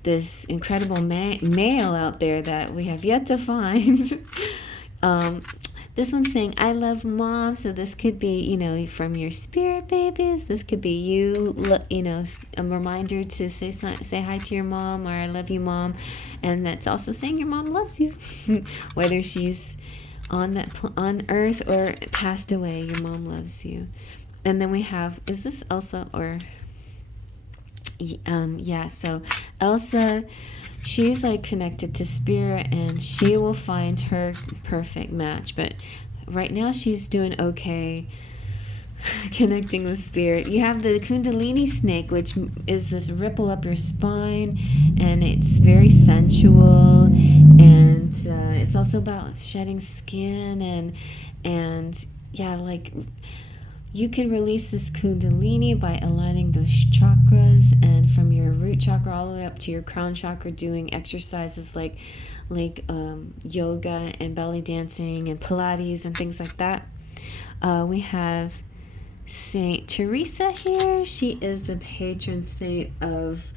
this incredible male out there that we have yet to find. This one's saying, I love mom. So this could be, you know, from your spirit babies. This could be you, you know, a reminder to say hi to your mom, or I love you, mom. And that's also saying your mom loves you. Whether she's on earth or passed away, your mom loves you. And then we have, is this Elsa or... yeah, so Elsa, she's like connected to spirit and she will find her perfect match, but right now she's doing okay connecting with spirit. You have the Kundalini snake, which is this ripple up your spine, and it's very sensual, and it's also about shedding skin, and yeah, like you can release this Kundalini by aligning those chakras, and from your root chakra all the way up to your crown chakra, doing exercises like yoga and belly dancing and Pilates and things like that. We have Saint Teresa here. She is the patron saint of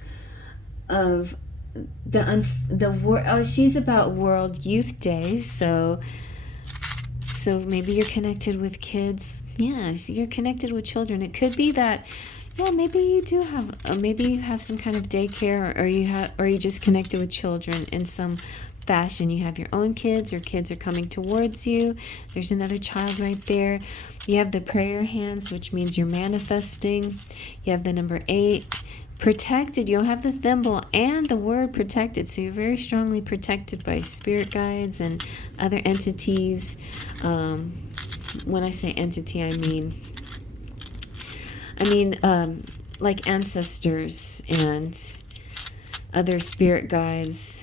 she's about World Youth Day, so maybe you're connected with kids. Yes, you're connected with children. It could be that, yeah, maybe you do have maybe you have some kind of daycare, or you just connected with children in some fashion. You have your own kids, or kids are coming towards you. There's another child right there. You have the prayer hands, which means you're manifesting. You have the number 8, protected. You'll have the thimble and the word protected, so you're very strongly protected by spirit guides and other entities. When I say entity, I mean like ancestors and other spirit guides,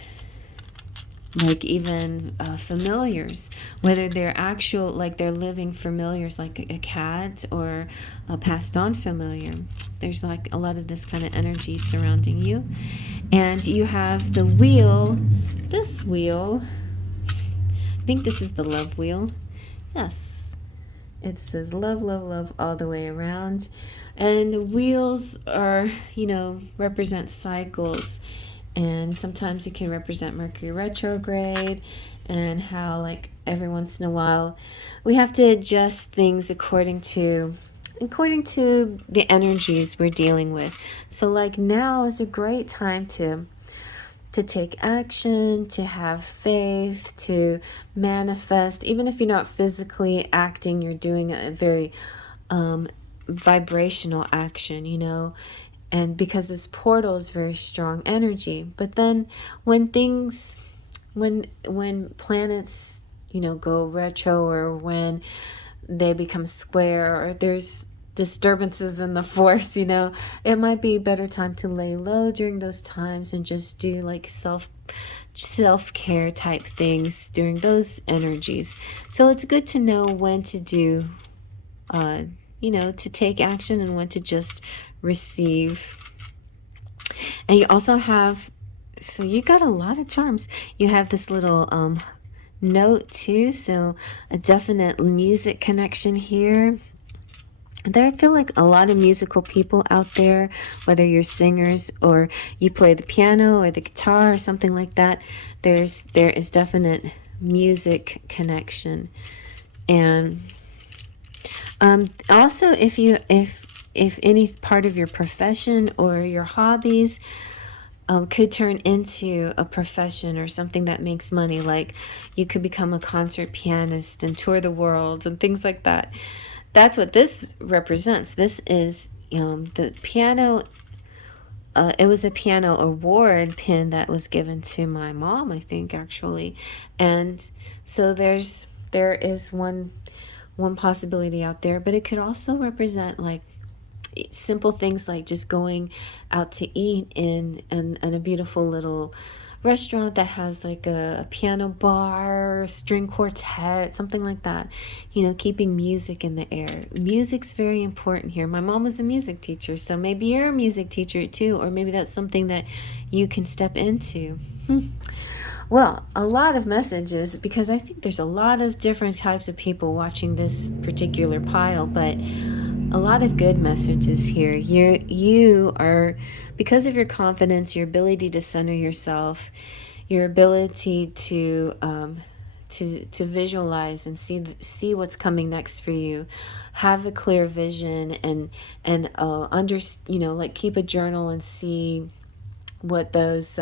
like even familiars, whether they're actual, like they're living familiars, like a cat, or a passed on familiar. There's like a lot of this kind of energy surrounding you. And you have the wheel. This wheel, I think this is the love wheel. Yes, it says love, love, love all the way around. And the wheels are, represent cycles. And sometimes it can represent Mercury retrograde, and how, like, every once in a while we have to adjust things according to the energies we're dealing with. So like now is a great time to take action, to have faith, to manifest. Even if you're not physically acting, you're doing a very vibrational action, and because this portal is very strong energy. But then when planets, go retro, or when they become square, or there's disturbances in the force, it might be a better time to lay low during those times and just do like self-care type things during those energies. So it's good to know when to do, to take action, and when to just receive. And you also have, so you got a lot of charms. You have this little note too, so a definite music connection here. There, I feel like a lot of musical people out there, whether you're singers or you play the piano or the guitar or something like that, there is definite music connection. And also, if any part of your profession or your hobbies could turn into a profession or something that makes money, like you could become a concert pianist and tour the world and things like that. That's what this represents. This is the piano. It was a piano award pin that was given to my mom, I think, actually. And so there is one possibility out there, but it could also represent like simple things, like just going out to eat in a beautiful little restaurant that has like a piano bar, string quartet, something like that. Keeping music in the air. Music's very important here. My mom was a music teacher, so maybe you're a music teacher too, or maybe that's something that you can step into. Well, a lot of messages, because I think there's a lot of different types of people watching this particular pile, but a lot of good messages here. You are, because of your confidence, your ability to center yourself, your ability to visualize and see what's coming next for you, have a clear vision, and like keep a journal and see what those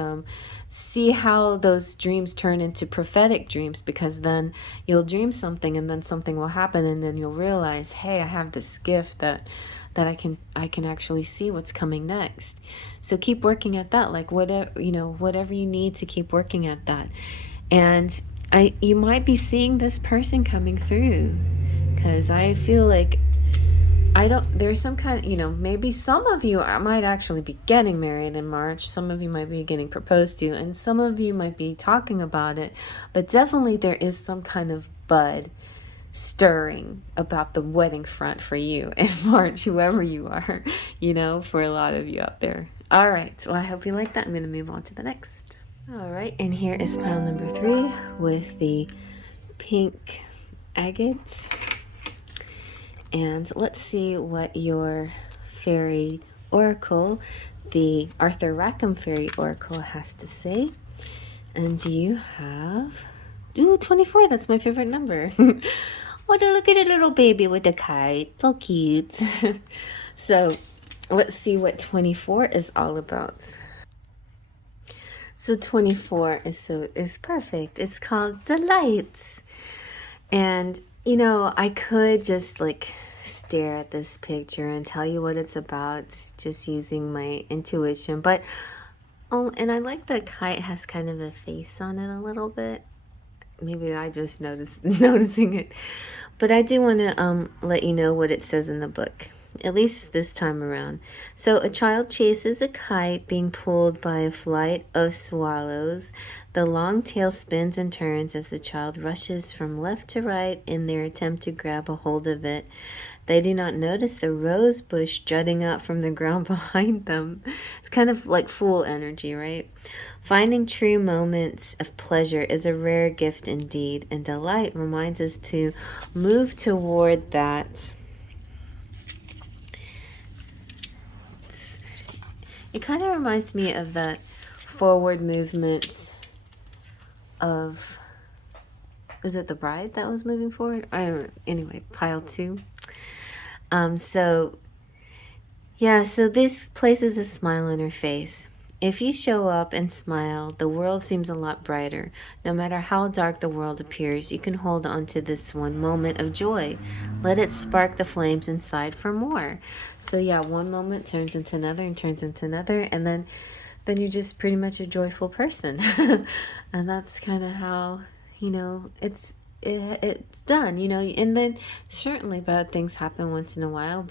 see how those dreams turn into prophetic dreams, because then you'll dream something and then something will happen, and then you'll realize, hey, I have this gift that I can actually see what's coming next. So keep working at that, like whatever you need to keep working at that. And you might be seeing this person coming through, because I feel like there's some kind, maybe some of you might actually be getting married in March. Some of you might be getting proposed to, and some of you might be talking about it. But definitely there is some kind of bud stirring about the wedding front for you in March, whoever you are, for a lot of you out there. All right, well, I hope you like that. I'm going to move on to the next. All right, and here is pile number 3 with the pink agate. And let's see what your fairy oracle, the Arthur Rackham fairy oracle, has to say. And you have 24. That's my favorite number. Oh, look at a little baby with a kite. So cute. So let's see what 24 is all about. So 24 is perfect. It's called Delights. And I could just stare at this picture and tell you what it's about just using my intuition, but and I like the kite has kind of a face on it a little bit. Maybe I just noticing it, but I do want to let you know what it says in the book, at least this time around. So a child chases a kite being pulled by a flight of swallows. The long tail spins and turns as the child rushes from left to right in their attempt to grab a hold of it. They do not notice the rose bush jutting out from the ground behind them. It's kind of like fool energy, right? Finding true moments of pleasure is a rare gift indeed, and delight reminds us to move toward that. It kind of reminds me of that forward movement of, was it the bride that was moving forward? Anyway, pile 2. So this places a smile on her face. If you show up and smile, the world seems a lot brighter. No matter how dark the world appears, you can hold on to this one moment of joy. Let it spark the flames inside for more. So one moment turns into another and turns into another, and then you're just pretty much a joyful person. And that's kind of how, it's done, and then certainly bad things happen once in a while,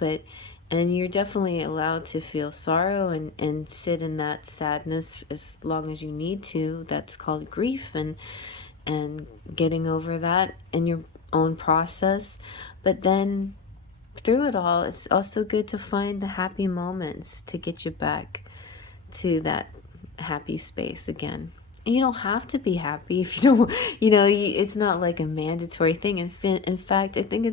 and you're definitely allowed to feel sorrow and sit in that sadness as long as you need to. That's called grief, and getting over that in your own process. But then through it all, it's also good to find the happy moments to get you back to that happy space again. And you don't have to be happy if you don't, it's not like a mandatory thing. In fact, I think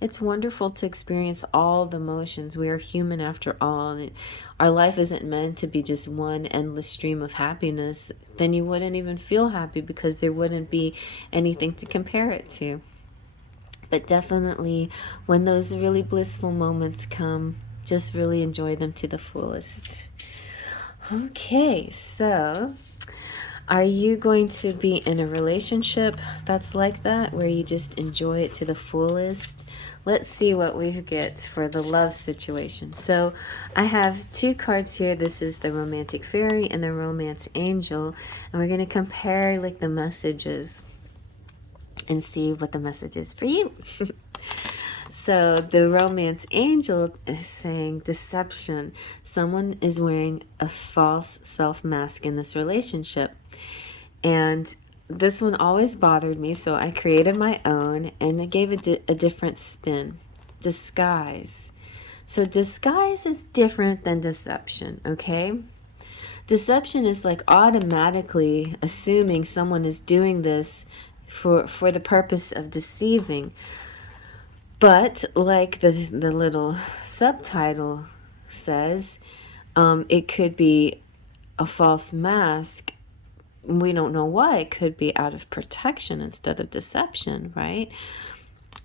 it's wonderful to experience all the emotions. We are human after all, and our life isn't meant to be just one endless stream of happiness. Then you wouldn't even feel happy because there wouldn't be anything to compare it to. But definitely when those really blissful moments come, just really enjoy them to the fullest. Okay, so are you going to be in a relationship that's like that, where you just enjoy it to the fullest? Let's see what we get for the love situation. So I have 2 cards here. This is the romantic fairy and the romance angel. And we're going to compare the messages and see what the message is for you. So the romance angel is saying deception. Someone is wearing a false self mask in this relationship. And this one always bothered me, so I created my own, and I gave it a different spin. Disguise. So disguise is different than deception, okay? Deception is automatically assuming someone is doing this for the purpose of deceiving. But like the little subtitle says, it could be a false mask. We don't know why. It could be out of protection instead of deception, right?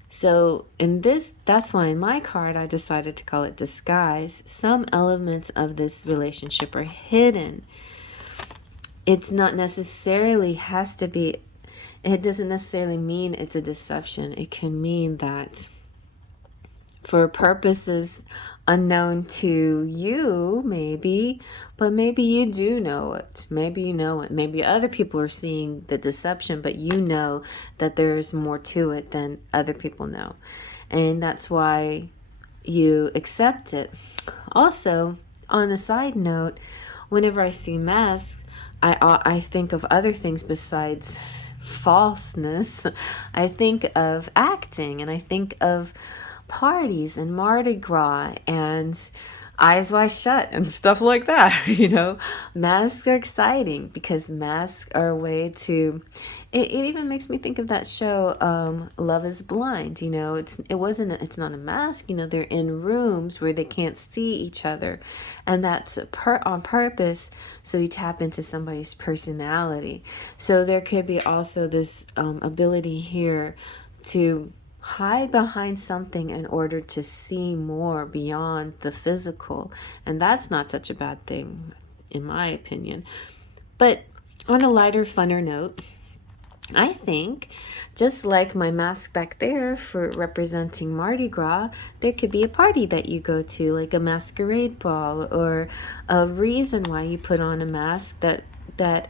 So that's why in my card I decided to call it disguise. Some elements of this relationship are hidden. It's not necessarily has to be, it doesn't necessarily mean it's a deception. It can mean that for purposes unknown to you, maybe, but maybe you do know it. Maybe you know it. Maybe other people are seeing the deception, but you know that there's more to it than other people know. And that's why you accept it. Also, on a side note, whenever I see masks, I think of other things besides falseness. I think of acting, and I think of parties and Mardi Gras and Eyes Wide Shut and stuff like that. Masks are exciting because masks are a way to, it even makes me think of that show, Love is Blind. It's not a mask. They're in rooms where they can't see each other, and that's on purpose, so you tap into somebody's personality. So there could be also this ability here to hide behind something in order to see more beyond the physical. And that's not such a bad thing, in my opinion. But on a lighter, funner note, I think, just like my mask back there for representing Mardi Gras, there could be a party that you go to, like a masquerade ball, or a reason why you put on a mask that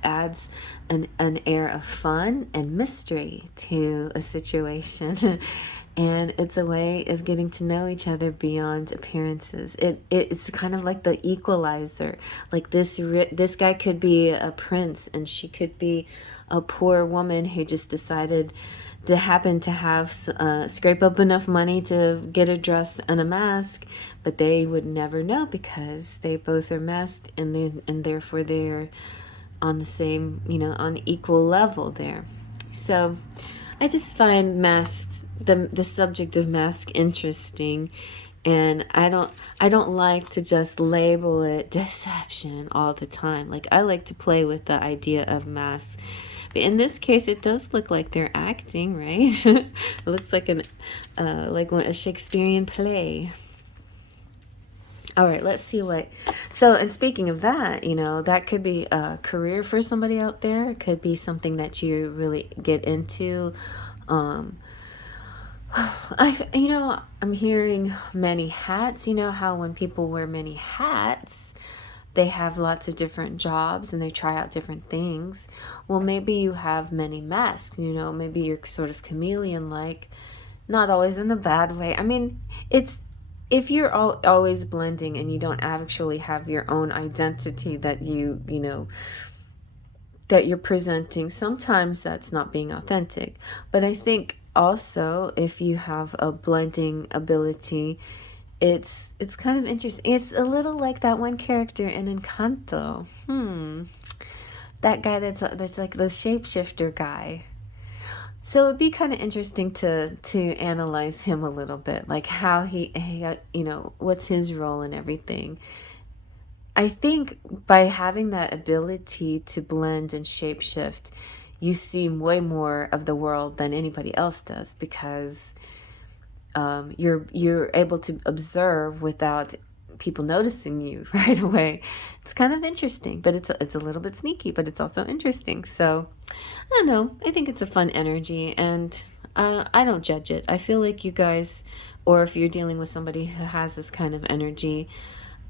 adds an air of fun and mystery to a situation. And it's a way of getting to know each other beyond appearances. It's kind of like the equalizer. Like this guy could be a prince, and she could be a poor woman who just decided to happen to have scrape up enough money to get a dress and a mask, but they would never know because they both are masked, and therefore they're on the same, on equal level there. So I just find masks, the subject of mask, interesting, and I don't like to just label it deception all the time. Like, I like to play with the idea of masks. But in this case, it does look like they're acting, right? It looks like a Shakespearean play. All right, let's see and speaking of that, that could be a career for somebody out there. It could be something that you really get into. I'm hearing many hats. You know how when people wear many hats, they have lots of different jobs and they try out different things. Well, maybe you have many masks, maybe you're sort of chameleon-like, not always in the bad way. I mean, if you're always blending and you don't actually have your own identity that that you're presenting, sometimes that's not being authentic. But I think also if you have a blending ability, it's kind of interesting. It's a little like that one character in Encanto. That guy that's like the shapeshifter guy. So it'd be kind of interesting to analyze him a little bit, like how he what's his role and everything. I think by having that ability to blend and shapeshift, you see way more of the world than anybody else does, because you're able to observe without people noticing you right away. It's kind of interesting, but it's a little bit sneaky, but it's also interesting. So I don't know. I think it's a fun energy, and I don't judge it. I feel like you guys, or if you're dealing with somebody who has this kind of energy,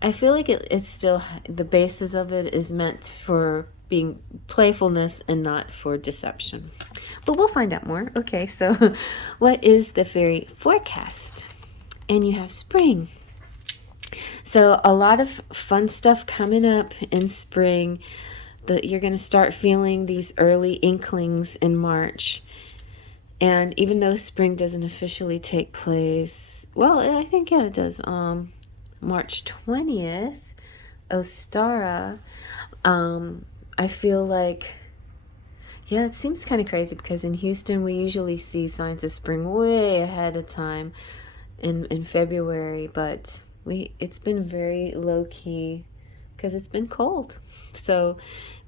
I feel like it's still, the basis of it is meant for being playfulness and not for deception. But we'll find out more. Okay, so what is the fairy forecast? And you have spring. So a lot of fun stuff coming up in spring. You're going to start feeling these early inklings in March. And even though spring doesn't officially take place, well, I think, yeah, it does. March 20th, Ostara. I feel like, yeah, it seems kind of crazy because in Houston we usually see signs of spring way ahead of time in February, but it's been very low key because it's been cold. So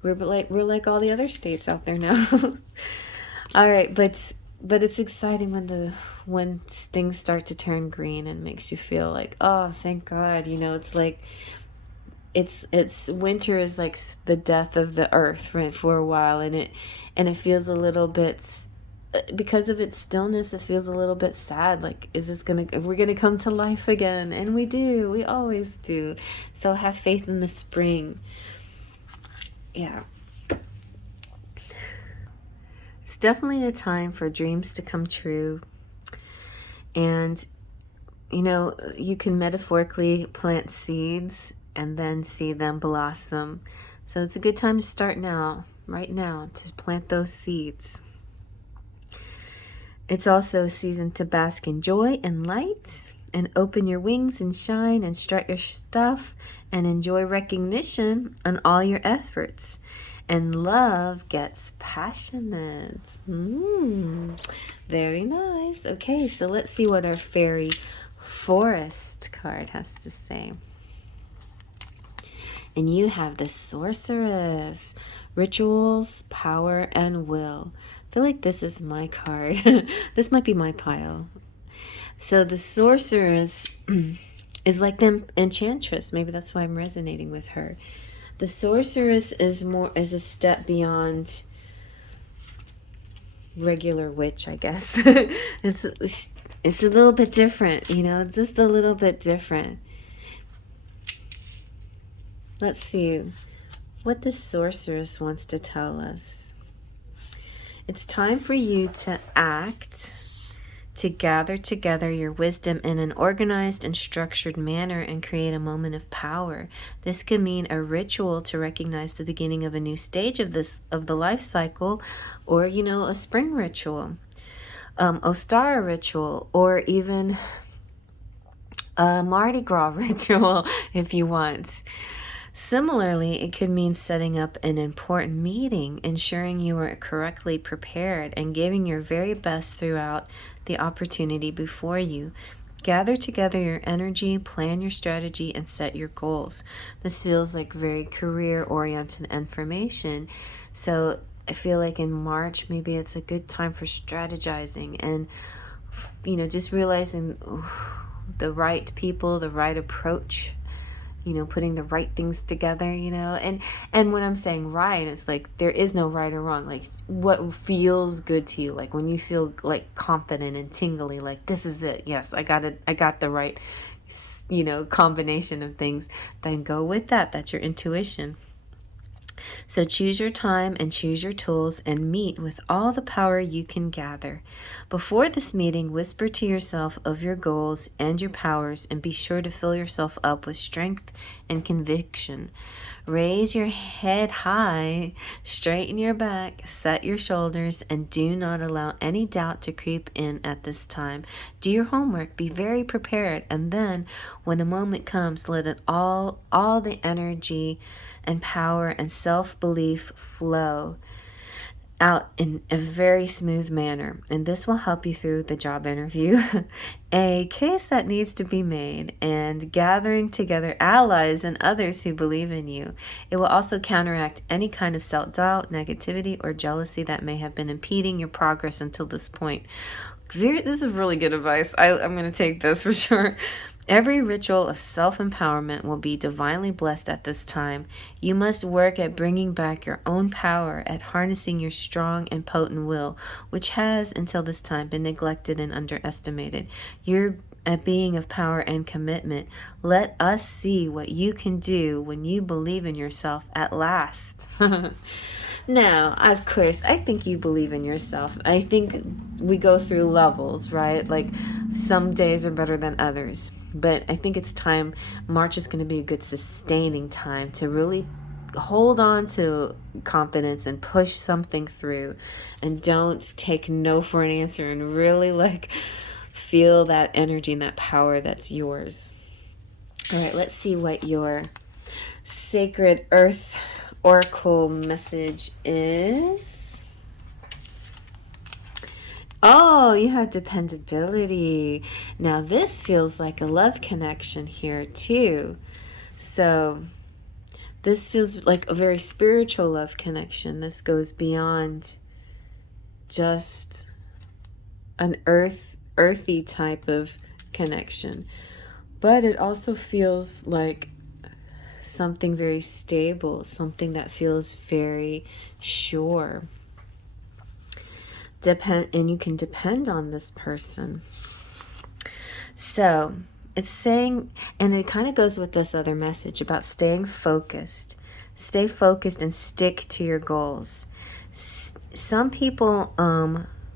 we're like all the other states out there now. All right, but it's exciting when things start to turn green and makes you feel like, oh, thank God. It's like it's winter is like the death of the earth, right, for a while, and it feels a little bit, because of its stillness, it feels a little bit sad. Like, we're gonna come to life again? And we always do. So have faith in the spring. Yeah. Definitely a time for dreams to come true, and you know, you can metaphorically plant seeds and then see them blossom. So it's a good time to start now, right now, to plant those seeds. It's also a season to bask in joy and light and open your wings and shine and strut your stuff and enjoy recognition on all your efforts. And love gets passionate. Very nice. Okay, so let's see what our Faery Forest card has to say. And you have the Sorceress. Rituals, power, and will. I feel like this is my card. This might be my pile. So the Sorceress is like the Enchantress. Maybe that's why I'm resonating with her. The Sorceress is a step beyond regular witch, I guess. It's a little bit different, you know, just a little bit different. Let's see what the Sorceress wants to tell us. It's time for you to act, to gather together your wisdom in an organized and structured manner and create a moment of power. This could mean a ritual to recognize the beginning of a new stage of the life cycle, or, you know, a spring ritual, Ostara ritual, or even a Mardi Gras ritual if you want. Similarly, it could mean setting up an important meeting, ensuring you are correctly prepared, and giving your very best throughout the opportunity before you. Gather together your energy, plan your strategy, and set your goals. This feels like very career-oriented information. So I feel like in March, maybe it's a good time for strategizing and, you know, just realizing the right people, the right approach, you know, putting the right things together, you know, and when I'm saying right, it's like there is no right or wrong. Like what feels good to you, like when you feel like confident and tingly, like this is it. Yes, I got the right, you know, combination of things. Then go with that. That's your intuition. So choose your time and choose your tools and meet with all the power you can gather. Before this meeting, whisper to yourself of your goals and your powers and be sure to fill yourself up with strength and conviction. Raise your head high, straighten your back, set your shoulders, and do not allow any doubt to creep in at this time. Do your homework, be very prepared, and then when the moment comes, let it all the energy and power and self-belief flow out in a very smooth manner, and this will help you through the job interview, a case that needs to be made, and gathering together allies and others who believe in you. It will also counteract any kind of self-doubt, negativity, or jealousy that may have been impeding your progress until this point. This is really good advice. I'm going to take this for sure. Every ritual of self-empowerment will be divinely blessed at this time. You must work at bringing back your own power, at harnessing your strong and potent will, which has, until this time, been neglected and underestimated. You're a being of power and commitment. Let us see what you can do when you believe in yourself at last. Now, of course, I think you believe in yourself. I think we go through levels, right? Like some days are better than others. But I think it's time. March is going to be a good sustaining time to really hold on to confidence and push something through. And don't take no for an answer, and really like feel that energy and that power that's yours. All right, let's see what your Sacred Earth Oracle message is. Oh, you have dependability. Now this feels like a love connection here too. So this feels like a very spiritual love connection. This goes beyond just an earthy type of connection. But it also feels like something very stable, something that feels very sure. And you can depend on this person. So it's saying, and it kind of goes with this other message about staying focused. Stay focused and stick to your goals. Some people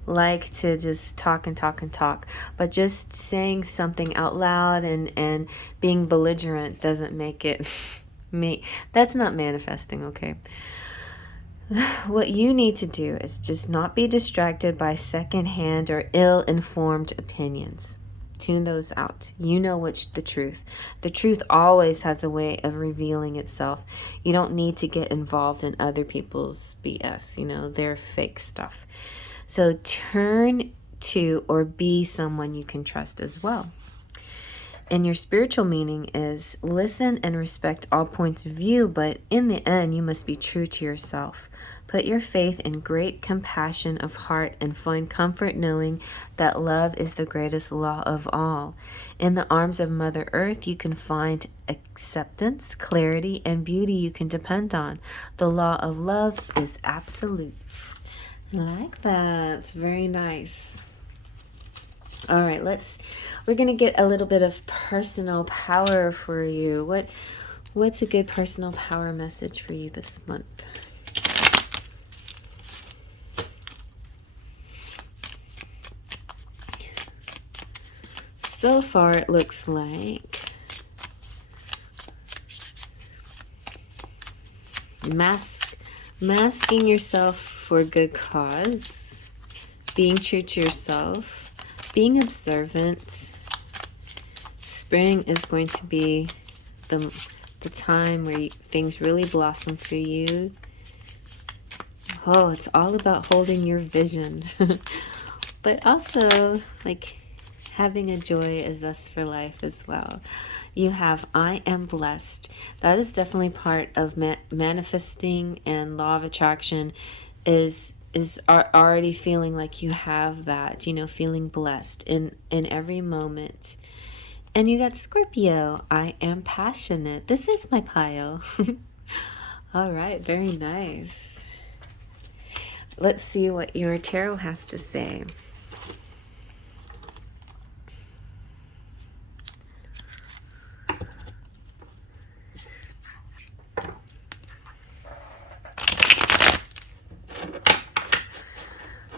like to just talk and talk and talk, but just saying something out loud and being belligerent doesn't make it that's not manifesting, okay? What you need to do is just not be distracted by secondhand or ill-informed opinions. Tune those out. You know which the truth. The truth always has a way of revealing itself. You don't need to get involved in other people's BS, you know, their fake stuff. So turn to or be someone you can trust as well. And your spiritual meaning is listen and respect all points of view, but in the end, you must be true to yourself. Put your faith in great compassion of heart and find comfort knowing that love is the greatest law of all. In the arms of Mother Earth, you can find acceptance, clarity, and beauty you can depend on. The law of love is absolute. I like that. It's very nice. All right, we're going to get a little bit of personal power for you. What's a good personal power message for you this month? So far, it looks like masking yourself for a good cause, being true to yourself, being observant. Spring is going to be the time where things really blossom for you. Oh, it's all about holding your vision. But also, like, having a joy is us for life as well. You have I am blessed. That is definitely part of manifesting, and law of attraction is already feeling like you have that, you know, feeling blessed in every moment. And you got Scorpio. I am passionate. This is my pile. All right, very nice. Let's see what your tarot has to say.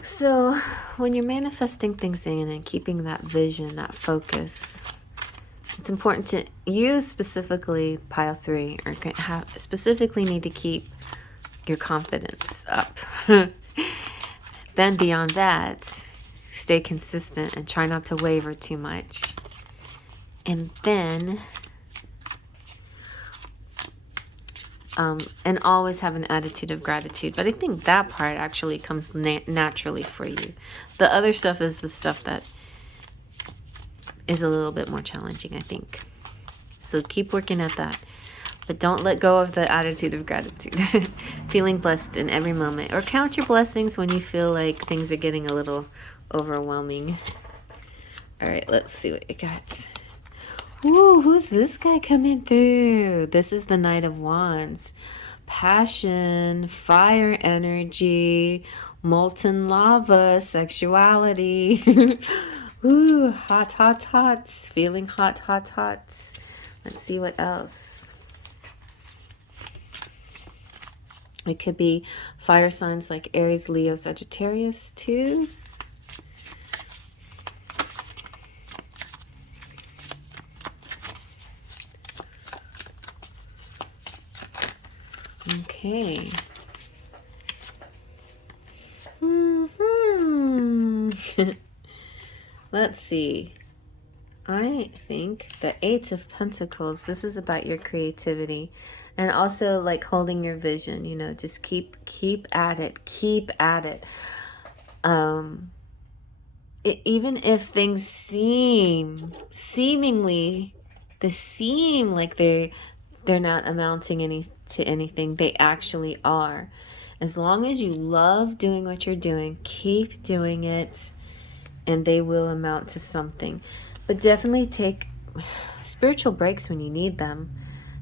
So when you're manifesting things in and keeping that vision, that focus, it's important to, you specifically, pile 3, or specifically need to keep your confidence up. Then beyond that, stay consistent and try not to waver too much. And then, and always have an attitude of gratitude. But I think that part actually comes naturally for you. The other stuff is the stuff that is a little bit more challenging, I think. So keep working at that. But don't let go of the attitude of gratitude. Feeling blessed in every moment. Or count your blessings when you feel like things are getting a little overwhelming. All right, let's see what you got. Ooh, who's this guy coming through? This is the Knight of Wands. Passion, fire energy, molten lava, sexuality. Ooh, hot, hot, hot. Feeling hot, hot, hot. Let's see what else. It could be fire signs like Aries, Leo, Sagittarius too. Okay. Let's see. I think the 8 of Pentacles, this is about your creativity and also like holding your vision, you know, just keep at it. Keep at it. Even if things seem like they're not amounting to anything, they actually are. As long as you love doing what you're doing, keep doing it, and they will amount to something. But definitely take spiritual breaks when you need them.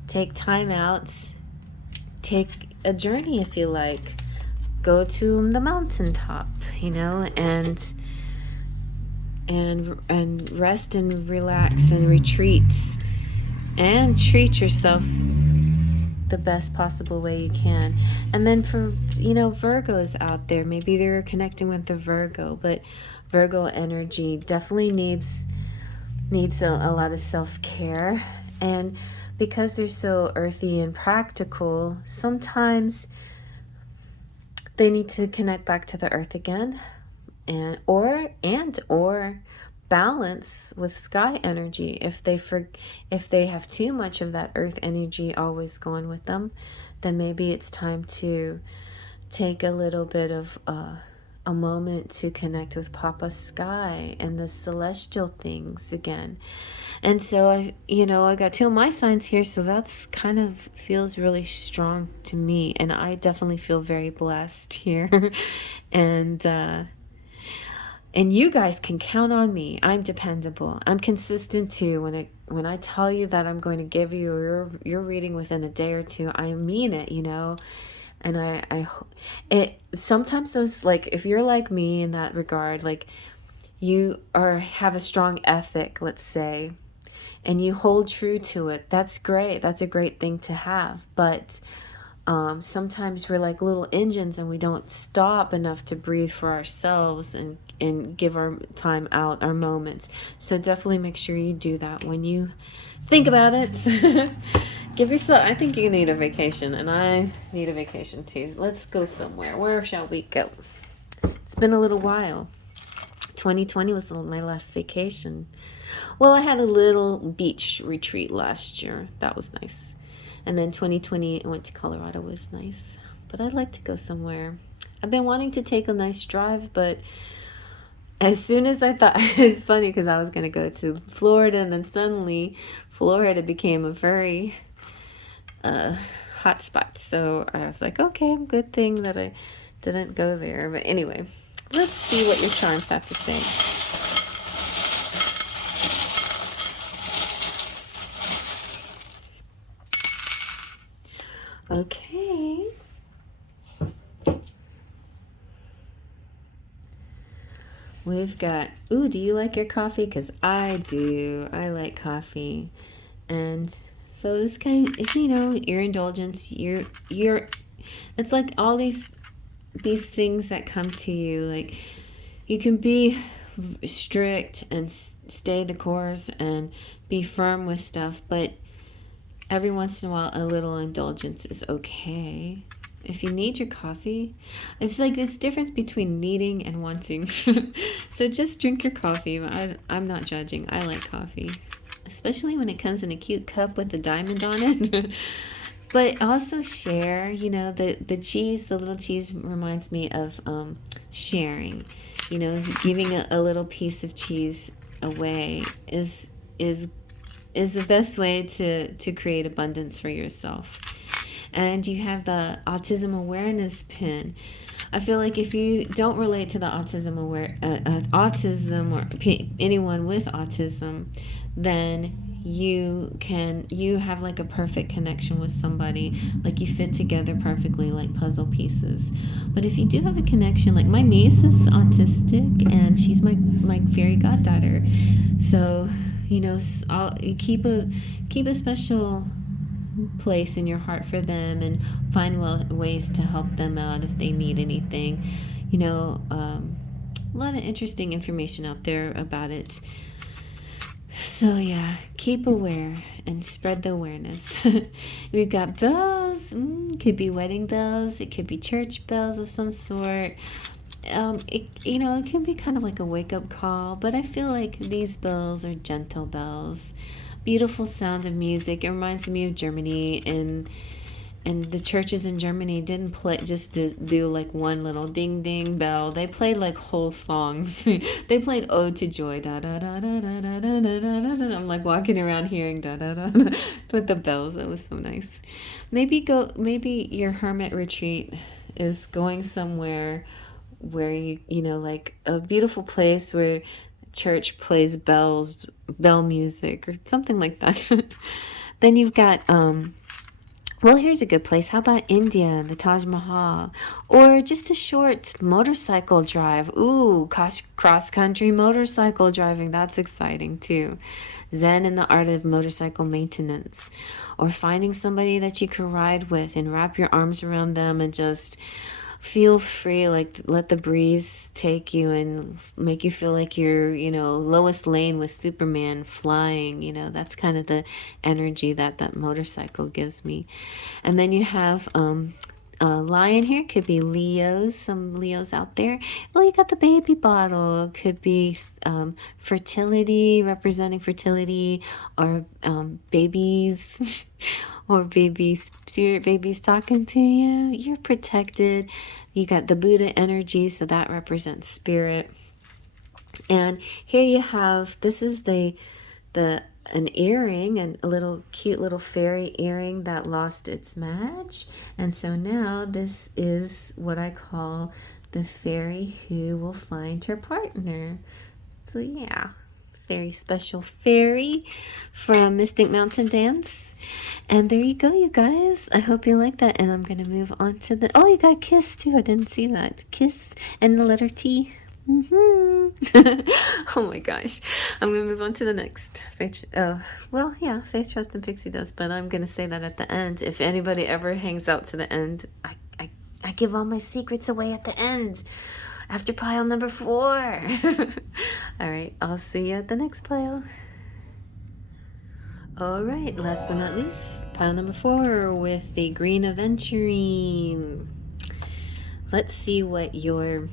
Take time outs. Take a journey if you like. Go to the mountaintop, you know, and rest and relax and retreat. And treat yourself the best possible way you can. And then for, Virgos out there, maybe they're connecting with the Virgo, but Virgo energy definitely needs a lot of self-care. And because they're so earthy and practical, sometimes they need to connect back to the earth again, or balance with sky energy. If they have too much of that earth energy always going with them, then maybe it's time to take a little bit of a moment to connect with Papa Sky and the celestial things again. And so I got 2 of my signs here, so that's kind of feels really strong to me, and I definitely feel very blessed here. And you guys can count on me. I'm dependable. I'm consistent too. When I tell you that I'm going to give you your reading within a day or two, I mean it, And it sometimes those, like, if you're like me in that regard, like you have a strong ethic, let's say, and you hold true to it, that's great. That's a great thing to have. But sometimes we're like little engines and we don't stop enough to breathe for ourselves and give our time out, our moments. So definitely make sure you do that when you think about it. Give yourself, I think you need a vacation, and I need a vacation too. Let's go somewhere. Where shall we go? It's been a little while. 2020 was my last vacation. Well, I had a little beach retreat last year. That was nice. And then 2020, I went to Colorado. It was nice. But I'd like to go somewhere. I've been wanting to take a nice drive, but as soon as I thought, it's funny because I was going to go to Florida, and then suddenly Florida became a very hot spot. So I was like, okay, good thing that I didn't go there. But anyway, let's see what your charms have to say. Okay. We've got, ooh, do you like your coffee? Because I do. I like coffee. And so this kind is, your indulgence, it's like all these things that come to you. Like, you can be strict and stay the course and be firm with stuff, but every once in a while, a little indulgence is okay. If you need your coffee, it's like this difference between needing and wanting. So just drink your coffee. I'm not judging. I like coffee, especially when it comes in a cute cup with a diamond on it. But also share. The cheese, the little cheese reminds me of sharing. Giving a little piece of cheese away is the best way to create abundance for yourself. And you have the autism awareness pin. I feel like if you don't relate to the autism or anyone with autism, then you have like a perfect connection with somebody, like you fit together perfectly like puzzle pieces. But if you do have a connection, like my niece is autistic and she's my fairy goddaughter, so keep a special place in your heart for them and find ways to help them out if they need anything. A lot of interesting information out there about it. So yeah, keep aware and spread the awareness. We've got bells. Could be wedding bells. It could be church bells of some sort. It can be kind of like a wake-up call, but I feel like these bells are gentle bells. Beautiful sound of music. It reminds me of Germany, and the churches in Germany didn't play just to do like one little ding ding bell. They played like whole songs. They played Ode to Joy. Da da da da da da da da da. I'm like walking around hearing da da da with the bells. It was so nice. Maybe your hermit retreat is going somewhere where you like a beautiful place where church plays bell music or something like that. Then you've got Well, here's a good place. How about India, the Taj Mahal? Or just a short motorcycle drive. Ooh, cross-country motorcycle driving. That's exciting too. Zen and the art of motorcycle maintenance. Or finding somebody that you can ride with and wrap your arms around them and just feel free, like let the breeze take you and make you feel like you're, Lois Lane with Superman flying. That's kind of the energy that that motorcycle gives me. And then you have a lion here, could be Leos, some Leos out there. Well, you got the baby bottle, could be fertility, representing fertility, or babies, or babies, spirit babies talking to you. You're protected. You got the Buddha energy, so that represents spirit. And here you have, this is an earring, and a little cute little fairy earring that lost its match. And so now this is what I call the fairy who will find her partner. So yeah, very special fairy from Mystic Mountain Dance. And there you go, you guys. I hope you like that. And I'm going to move on to the... Oh, you got Kiss too. I didn't see that. Kiss and the letter T. Oh my gosh. I'm going to move on to the next. Faith, Faith, Trust, and Pixie Dust. But I'm going to say that at the end. If anybody ever hangs out to the end, I give all my secrets away at the end. After pile number 4. All right, I'll see you at the next pile. All right, last but not least, pile number 4 with the green Aventurine. Let's see what your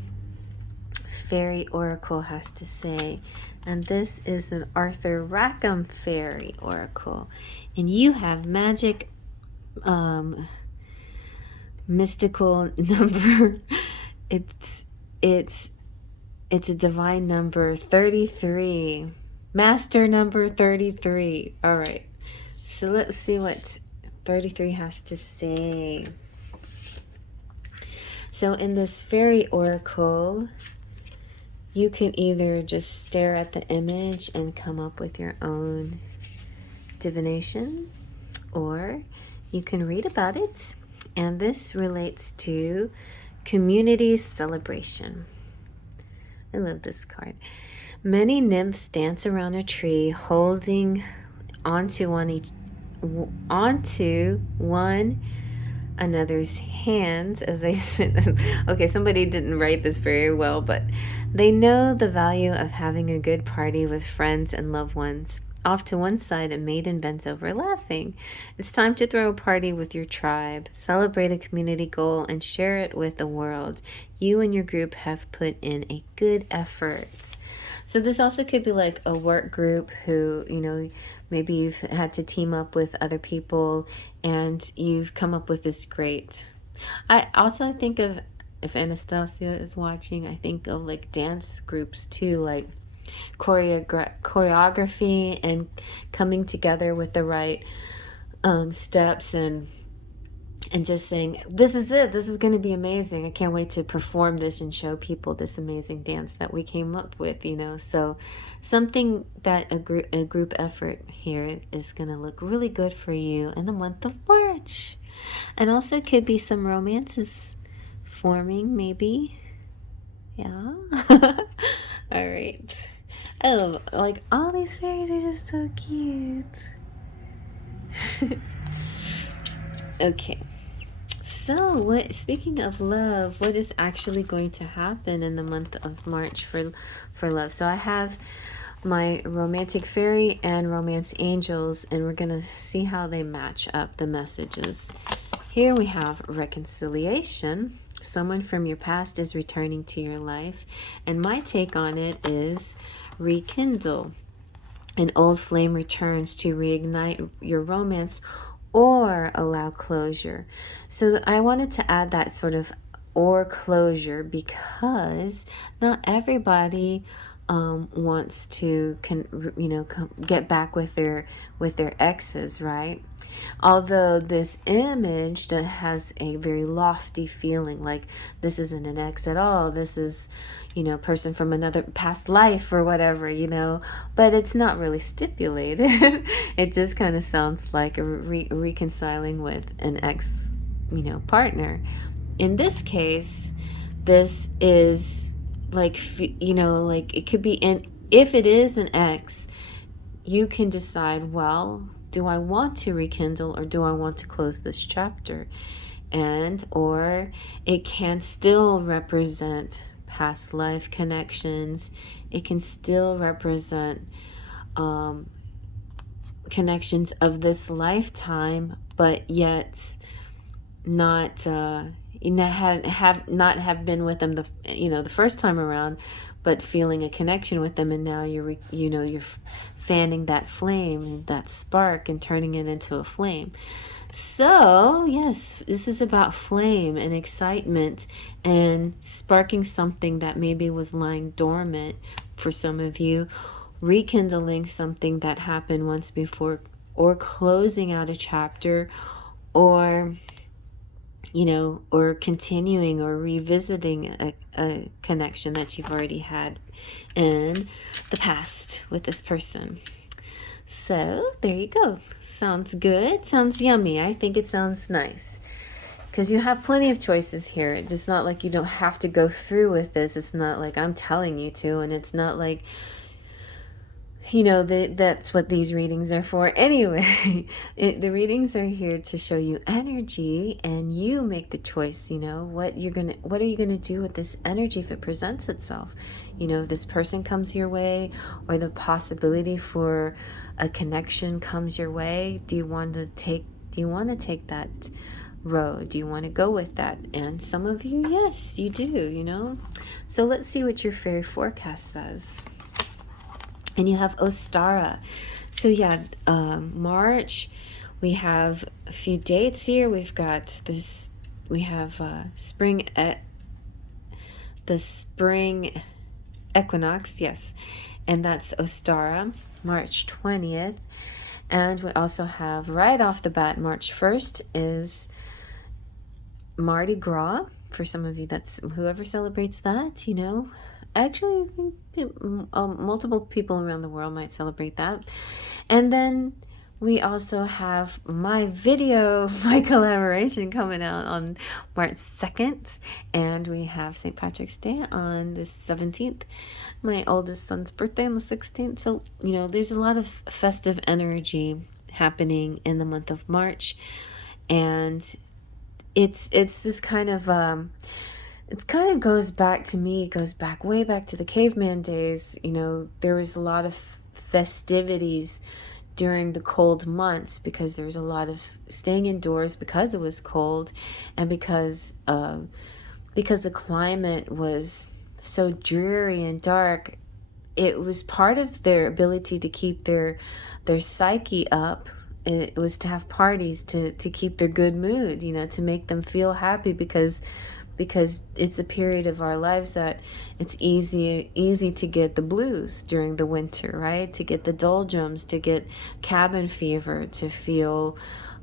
Fairy Oracle has to say. And this is an Arthur Rackham Fairy Oracle. And you have magic, mystical number. It's a divine number 33. Master number 33. All right. So let's see what 33 has to say. So in this fairy oracle, you can either just stare at the image and come up with your own divination, or you can read about it. And this relates to community celebration. I love this card. Many nymphs dance around a tree, holding onto one another's hands as they spin. Okay, somebody didn't write this very well, but they know the value of having a good party with friends and loved ones. Off to one side, a maiden bends over laughing. It's time to throw a party with your tribe. Celebrate a community goal and share it with the world. You and your group have put in a good effort. So this also could be like a work group who, maybe you've had to team up with other people and you've come up with this great. I also think of, if Anastasia is watching, I think of like dance groups too, like choreography and coming together with the right steps and just saying, this is it, this is going to be amazing, I can't wait to perform this and show people this amazing dance that we came up with, so something that a group effort here is going to look really good for you in the month of March. And also could be some romances forming, maybe. Yeah. All right. Oh, like all these fairies are just so cute. Okay. So, speaking of love, what is actually going to happen in the month of March for love? So I have my romantic fairy and romance angels, and we're going to see how they match up the messages. Here we have reconciliation. Someone from your past is returning to your life, and my take on it is rekindle. An old flame returns to reignite your romance or allow closure. So I wanted to add that sort of or closure because not everybody wants to get back with their exes, right? Although this image has a very lofty feeling, like this isn't an ex at all, this is, person from another past life or whatever, but it's not really stipulated. It just kind of sounds like a reconciling with an ex, partner. In this case, this is like, like it could be if it is an ex, you can decide, well, do I want to rekindle or do I want to close this chapter? Or it can still represent past life connections. It can still represent connections of this lifetime, but yet not have been with them the first time around, but feeling a connection with them, and now you're fanning that flame, that spark, and turning it into a flame. So yes, this is about flame and excitement and sparking something that maybe was lying dormant for some of you, rekindling something that happened once before, or closing out a chapter, or or continuing or revisiting a connection that you've already had in the past with this person. So there you go. Sounds good. Sounds yummy. I think it sounds nice. Because you have plenty of choices here. It's just not like you don't have to go through with this. It's not like I'm telling you to. And it's not like, that's what these readings are for. Anyway, the readings are here to show you energy, and you make the choice. What are you gonna do with this energy if it presents itself? If this person comes your way, or the possibility for a connection comes your way, do you want to take that road? Do you want to go with that? And some of you, yes, you do. So let's see what your fairy forecast says. And you have Ostara. So yeah, March, we have a few dates here. We've got this, we have the spring equinox, yes. And that's Ostara, March 20th. And we also have, right off the bat, March 1st is Mardi Gras. For some of you, that's whoever celebrates that, Actually, multiple people around the world might celebrate that. And then we also have my collaboration coming out on March 2nd. And we have St. Patrick's Day on the 17th. My oldest son's birthday on the 16th. So, there's a lot of festive energy happening in the month of March. And it's this kind of... it kind of goes back way back to the caveman days. There was a lot of festivities during the cold months because there was a lot of staying indoors because it was cold, and because the climate was so dreary and dark. It was part of their ability to keep their psyche up. It was to have parties to keep their good mood, to make them feel happy, because it's a period of our lives that it's easy to get the blues during the winter, right? To get the doldrums, to get cabin fever, to feel,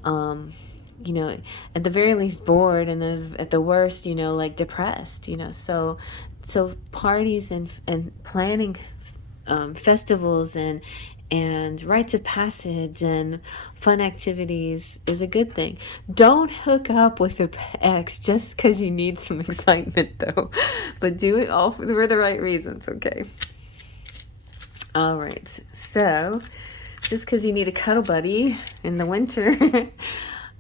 at the very least bored, and then at the worst, like depressed, So parties and planning festivals and rites of passage and fun activities is a good thing. Don't hook up with your ex just because you need some excitement, though. But do it all for the right reasons, okay? All right. So, just because you need a cuddle buddy in the winter,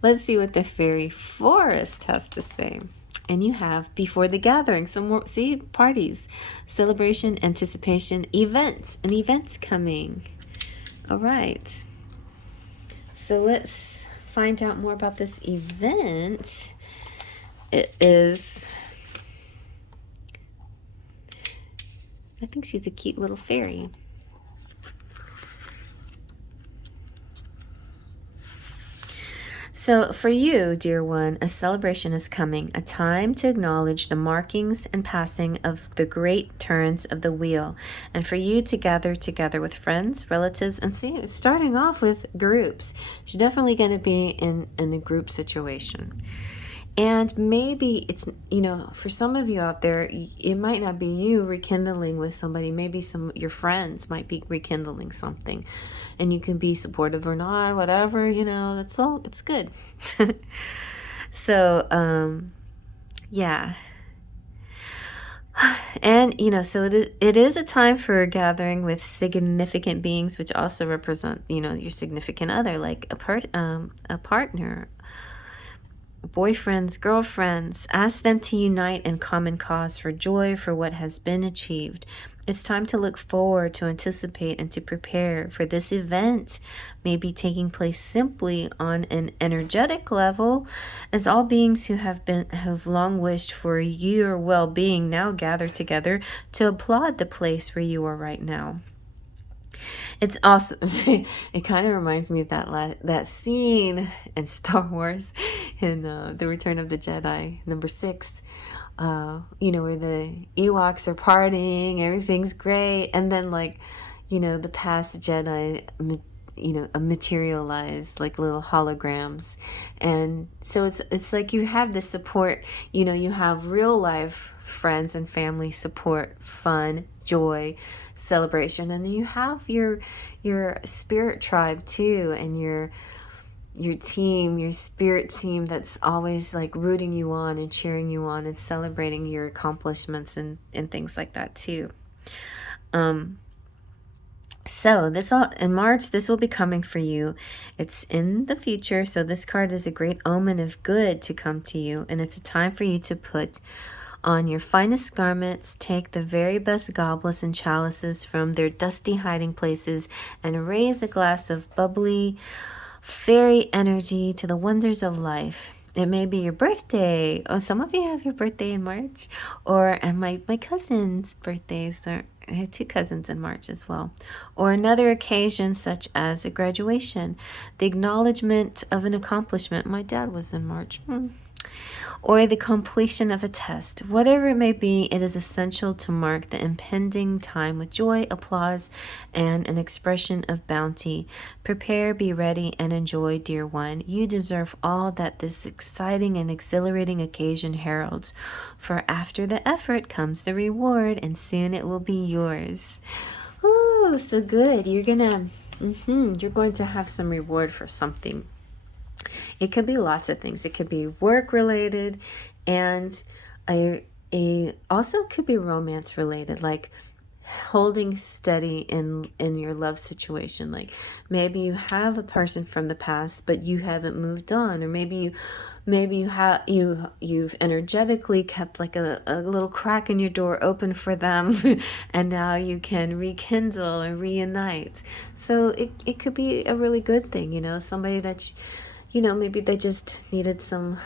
let's see what the Faery Forest has to say. And you have before the gathering, some more, see, parties, celebration, anticipation, events, and events coming. All right, so let's find out more about this event. It is, I think she's a cute little fairy. So So for you, dear one, a celebration is coming, a time to acknowledge the markings and passing of the great turns of the wheel, and for you to gather together with friends, relatives, and see, starting off with groups. You're definitely going to be in a group situation. And maybe it's, for some of you out there, it might not be you rekindling with somebody. Maybe your friends might be rekindling something. And you can be supportive or not, whatever, that's all, it's good. So, yeah. And, so it is a time for gathering with significant beings, which also represent, your significant other, like a partner, boyfriends, girlfriends. Ask them to unite in common cause for joy for what has been achieved. It's time to look forward, to anticipate, and to prepare for this event. May be taking place simply on an energetic level, as all beings who have long wished for your well-being now gather together to applaud the place where you are right now. It's awesome. It kind of reminds me of that scene in Star Wars in The Return of the Jedi, number 6. Where the Ewoks are partying, everything's great, and then the past Jedi, materialize like little holograms, and so it's like you have this support. You have real life friends and family support, fun, joy, celebration, and then you have your spirit tribe too, and your team, your spirit team that's always like rooting you on and cheering you on and celebrating your accomplishments and things like that too. So in March, this will be coming for you. It's in the future, so this card is a great omen of good to come to you, and it's a time for you to put on your finest garments, take the very best goblets and chalices from their dusty hiding places, and raise a glass of bubbly fairy energy to the wonders of life. It may be your birthday. Oh, some of you have your birthday in March, and my cousin's birthdays are. I have 2 cousins in March as well. Or another occasion such as a graduation, the acknowledgement of an accomplishment. My dad was in March. Or the completion of a test. Whatever it may be, it is essential to mark the impending time with joy, applause, and an expression of bounty. Prepare, be ready, and enjoy, dear one. You deserve all that this exciting and exhilarating occasion heralds. For after the effort comes the reward, and soon it will be yours. Ooh, so good. You're going to have some reward for something. It could be lots of things. It could be work related, and also could be romance related, like holding steady in your love situation. Like maybe you have a person from the past, but you haven't moved on, or maybe you've energetically kept like a little crack in your door open for them, and now you can rekindle and reunite. So it could be a really good thing. Somebody that maybe they just needed some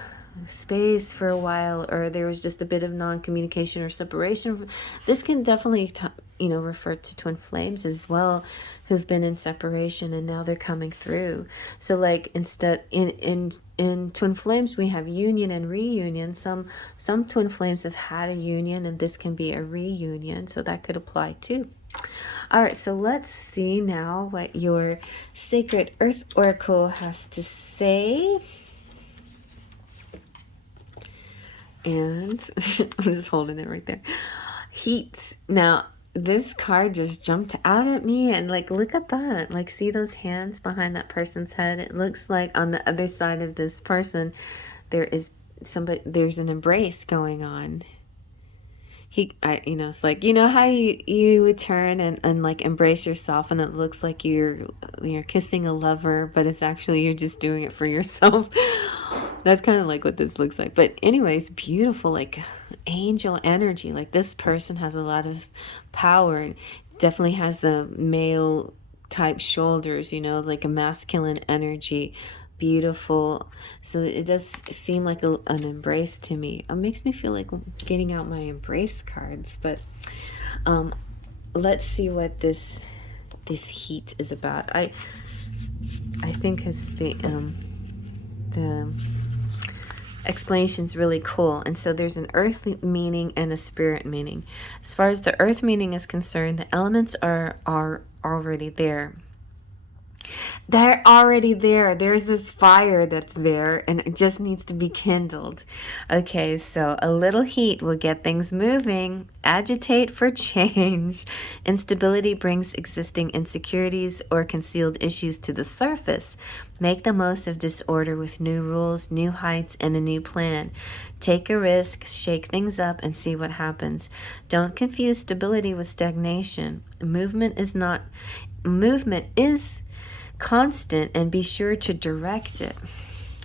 space for a while, or there was just a bit of non-communication or separation. This can definitely refer to twin flames as well, who've been in separation and now they're coming through. So like instead in twin flames we have union and reunion. Some twin flames have had a union, and this can be a reunion, so that could apply too. All right, so let's see now what your Sacred Earth Oracle has to say. And I'm just holding it right there. Heat. Now, this card just jumped out at me, and look at that. See those hands behind that person's head? It looks like on the other side of this person, there's an embrace going on. It's like, how you would turn and embrace yourself, and it looks like you're kissing a lover, but it's actually you're just doing it for yourself. That's kind of like what this looks like. But anyways, beautiful, angel energy. This person has a lot of power, and definitely has the male type shoulders, like a masculine energy. Beautiful. So it does seem like an embrace to me. It makes me feel like getting out my embrace cards. But let's see what this heat is about. I think it's the explanation's really cool. And so there's an earth meaning and a spirit meaning. As far as the earth meaning is concerned, the elements are already there. They're already there. There's this fire that's there and it just needs to be kindled. Okay, so a little heat will get things moving. Agitate for change. Instability brings existing insecurities or concealed issues to the surface. Make the most of disorder with new rules, new heights, and a new plan. Take a risk, shake things up, and see what happens. Don't confuse stability with stagnation. Movement is constant, and be sure to direct it.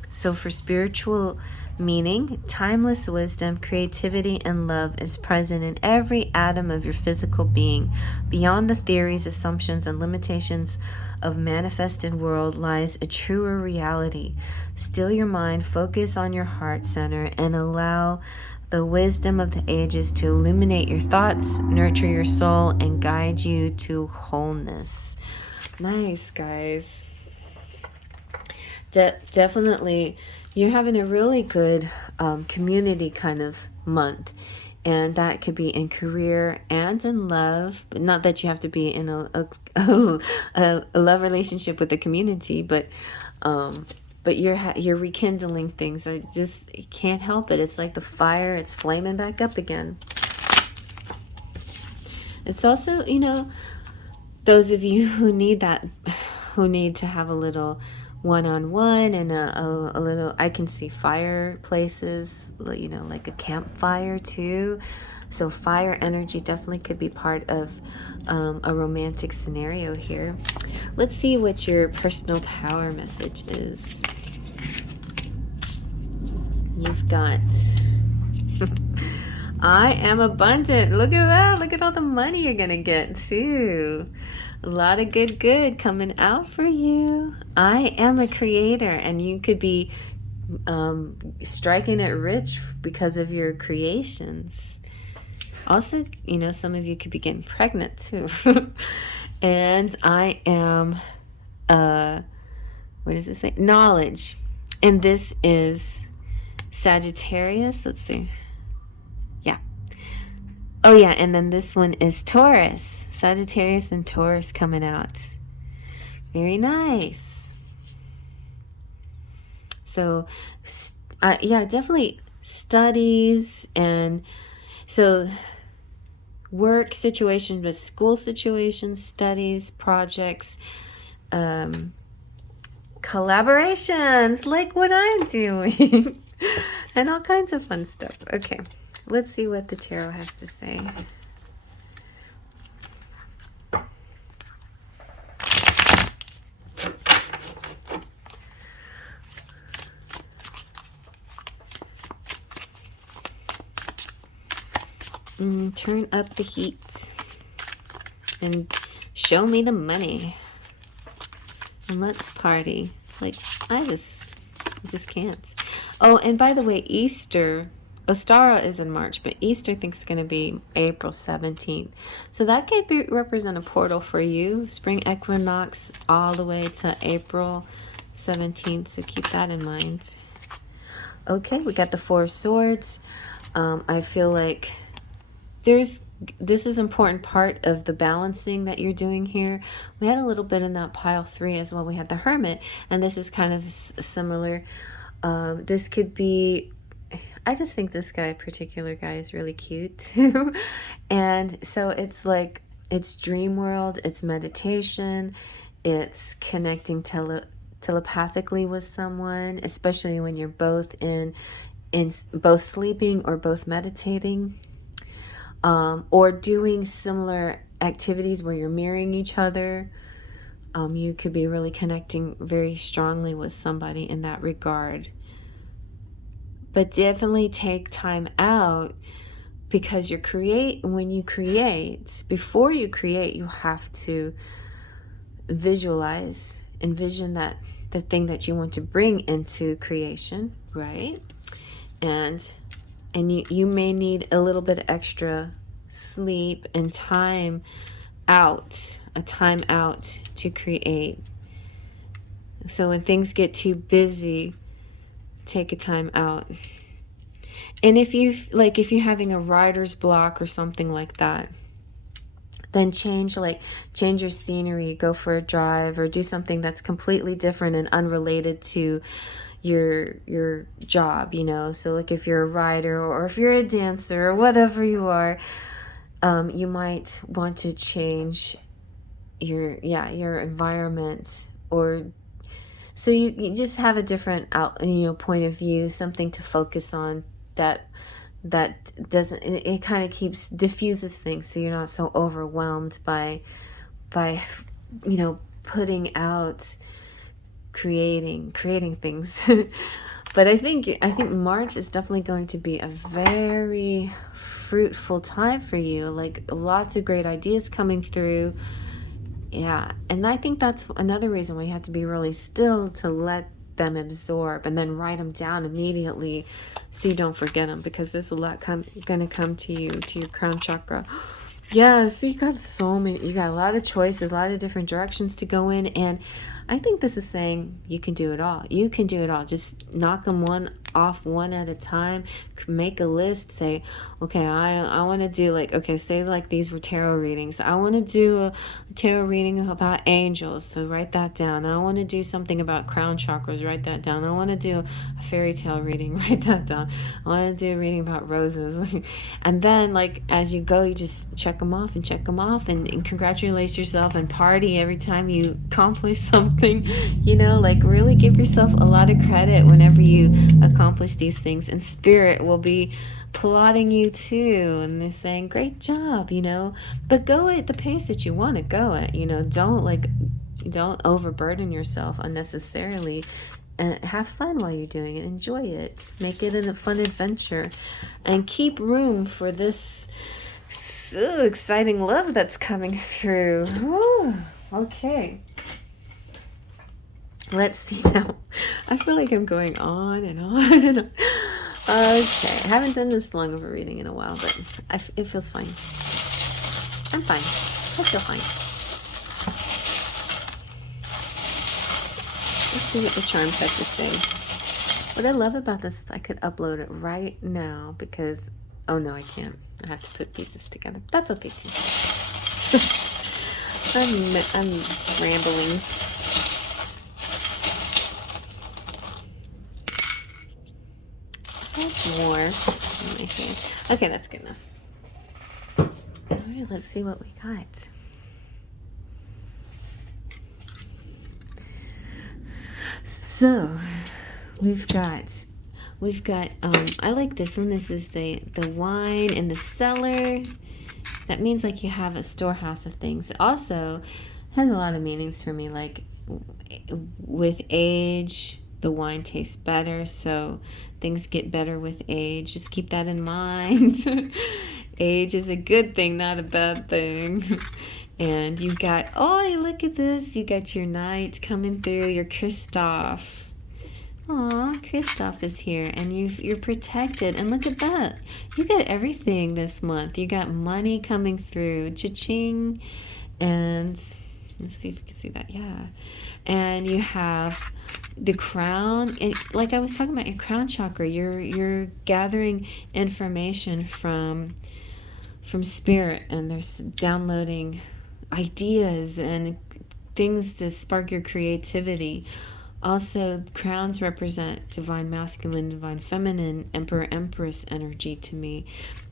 So for spiritual meaning, timeless wisdom, creativity, and love is present in every atom of your physical being. Beyond the theories, assumptions, and limitations of manifested world lies a truer reality. Still your mind, focus on your heart center, and allow the wisdom of the ages to illuminate your thoughts, nurture your soul, and guide you to wholeness. Nice, guys. Definitely, you're having a really good community kind of month. And that could be in career and in love. But not that you have to be in a love relationship with the community. But you're rekindling things. I just can't help it. It's like the fire. It's flaming back up again. It's also, those of you who need to have a little one-on-one and a little, I can see fireplaces, like a campfire too. So fire energy definitely could be part of a romantic scenario here. Let's see what your personal power message is. You've got I am abundant. Look at that. Look at all the money you're going to get too. A lot of good coming out for you. I am a creator, and you could be striking it rich because of your creations. Also, some of you could be getting pregnant too. And I am, what does it say? Knowledge. And this is Sagittarius. Let's see. Oh yeah, and then this one is Taurus. Sagittarius and Taurus coming out. Very nice. So, yeah, definitely studies, and so work situations, but school situations, studies, projects, collaborations, like what I'm doing, and all kinds of fun stuff. Okay. Let's see what the tarot has to say. Turn up the heat and show me the money. And let's party. Like, I just can't. Oh, and by the way, Easter... Ostara is in March, but Easter I think is going to be April 17th. So that could represent a portal for you. Spring equinox all the way to April 17th. So keep that in mind. Okay, we got the Four of Swords. I feel like this is an important part of the balancing that you're doing here. We had a little bit in that pile 3 as well. We had the Hermit, and this is kind of similar. This could be... I just think this particular guy is really cute too. And so it's like, it's dream world, it's meditation, it's connecting telepathically with someone, especially when you're both in both sleeping or both meditating, or doing similar activities where you're mirroring each other. You could be really connecting very strongly with somebody in that regard. But definitely take time out, because before you create, you have to envision that the thing that you want to bring into creation, right? And you may need a little bit extra sleep and time out to create. So when things get too busy, take a time out. And if you're having a writer's block or something like that, then change your scenery, go for a drive, or do something that's completely different and unrelated to your job, you know. So like if you're a writer or if you're a dancer or whatever you are, you might want to change your environment, or so you just have a different point of view, something to focus on that doesn't, it kind of diffuses things, so you're not so overwhelmed by putting out, creating things. But I think March is definitely going to be a very fruitful time for you, like lots of great ideas coming through. Yeah, and I think that's another reason why you have to be really still, to let them absorb and then write them down immediately so you don't forget them, because there's a lot gonna come to you, to your crown chakra. Yes, you got a lot of choices, a lot of different directions to go in, and I think this is saying you can do it all. You can do it all. Just knock them one at a time. Make a list. Say, okay, I want to do say these were tarot readings. I want to do a tarot reading about angels, so write that down. I want to do something about crown chakras, write that down. I want to do a fairy tale reading, write that down. I want to do a reading about roses. And then as you go, you just check them off and congratulate yourself and party every time you accomplish something. Really give yourself a lot of credit whenever you accomplish these things, and spirit will be applauding you too, and they're saying great job, but go at the pace that you want to go at. Don't overburden yourself unnecessarily, and have fun while you're doing it. Enjoy it, make it a fun adventure, and keep room for this so exciting love that's coming through. Ooh, okay. Let's see now. I feel like I'm going on and on and on. Okay, I haven't done this long of a reading in a while, but it feels fine. I'm fine. I feel fine. Let's see what the charms have to say. What I love about this is I could upload it right now because... Oh, no, I can't. I have to put pieces together. That's okay, too. I'm rambling. More in my hand. Okay, that's good enough. All right, let's see what we got. So we've got I like this one. This is the wine in the cellar. That means you have a storehouse of things. It also has a lot of meanings for me, with age, the wine tastes better, so things get better with age. Just keep that in mind. Age is a good thing, not a bad thing. And you've got, look at this. You got your knight coming through, your Kristoff. Aw, Kristoff is here, and you're protected. And look at that. You got everything this month. You got money coming through. Cha-ching. And let's see if you can see that. Yeah. And you have the crown, and like I was talking about your crown chakra, you're gathering information from spirit, and there's downloading ideas and things to spark your creativity. Also, crowns represent divine masculine, divine feminine, emperor, empress energy to me.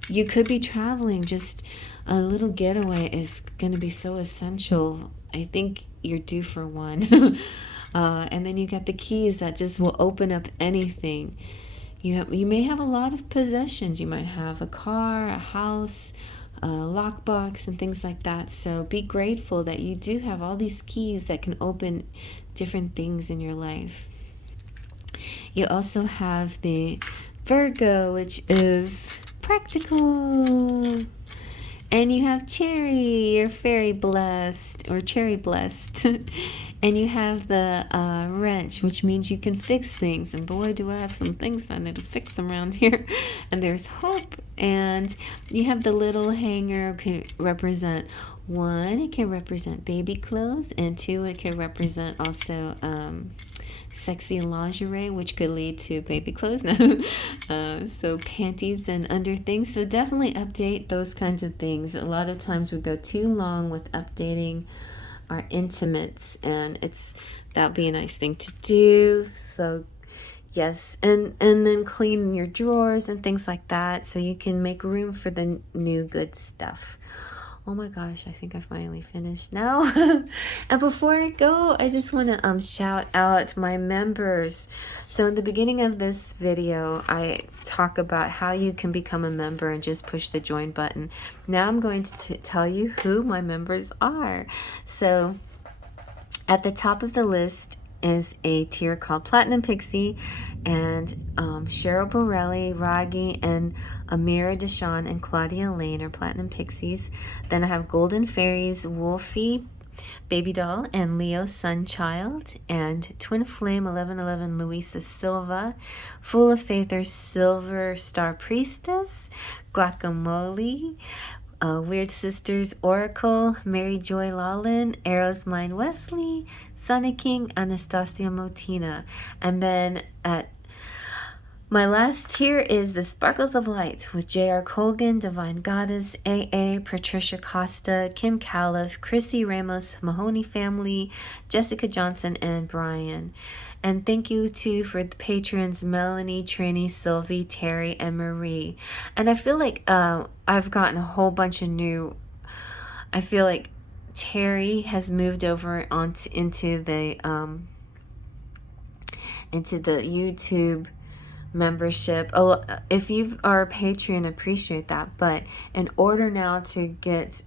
You could be traveling. Just a little getaway is going to be so essential. I think you're due for one. And then you got the keys that just will open up anything. You may have a lot of possessions. You might have a car, a house, a lockbox, and things like that. So be grateful that you do have all these keys that can open different things in your life. You also have the Virgo, which is practical. And you have Cherry, or Fairy Blessed, or Cherry Blessed. And you have the wrench, which means you can fix things. And boy, do I have some things I need to fix around here. And there's hope. And you have the little hanger, can represent One, it can represent baby clothes, and two, it can represent also sexy lingerie, which could lead to baby clothes. So panties and under things. So definitely update those kinds of things. A lot of times we go too long with updating our intimates, and that'd be a nice thing to do. So yes, and then clean your drawers and things like that, so you can make room for the new good stuff. Oh my gosh, I think I finally finished now. And before I go, I just want to shout out my members. So in the beginning of this video, I talk about how you can become a member and just push the join button. Now I'm going to tell you who my members are. So at the top of the list is a tier called Platinum Pixie, and Cheryl Borelli, Raggi, and Amira Deshawn and Claudia Lane are Platinum Pixies. Then I have Golden Fairies, Wolfie, Baby Doll, and Leo Sunchild, and Twin Flame 1111 Luisa Silva, Full of Faither Silver Star Priestess, Guacamole, Weird Sisters Oracle, Mary Joy Lawlin, Arrow's Mind Wesley, Sonic King, Anastasia Motina. And then at my last tier is the Sparkles of Light with J.R. Colgan, Divine Goddess, A.A., Patricia Costa, Kim Califf, Chrissy Ramos, Mahoney Family, Jessica Johnson, and Brian. And thank you too for the patrons Melanie, Trini, Sylvie, Terry, and Marie. And I feel like I've gotten a whole bunch of new. I feel like Terry has moved over into the YouTube membership. If you are a patron, appreciate that. But in order now to get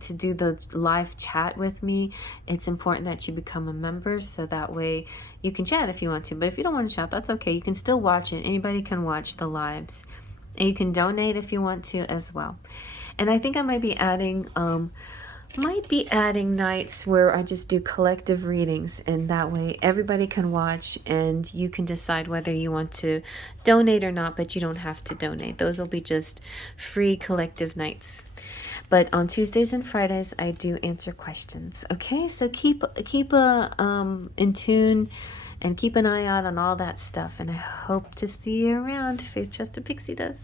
to do the live chat with me, it's important that you become a member, so that way you can chat if you want to. But if you don't want to chat, that's okay. You can still watch it. Anybody can watch the lives, and you can donate if you want to as well. And I think I might be adding nights where I just do collective readings, and that way everybody can watch and you can decide whether you want to donate or not, but you don't have to donate. Those will be just free collective nights. But on Tuesdays and Fridays, I do answer questions. Okay, so keep in tune and keep an eye out on all that stuff. And I hope to see you around. Faith, Trust, and Pixie Dust.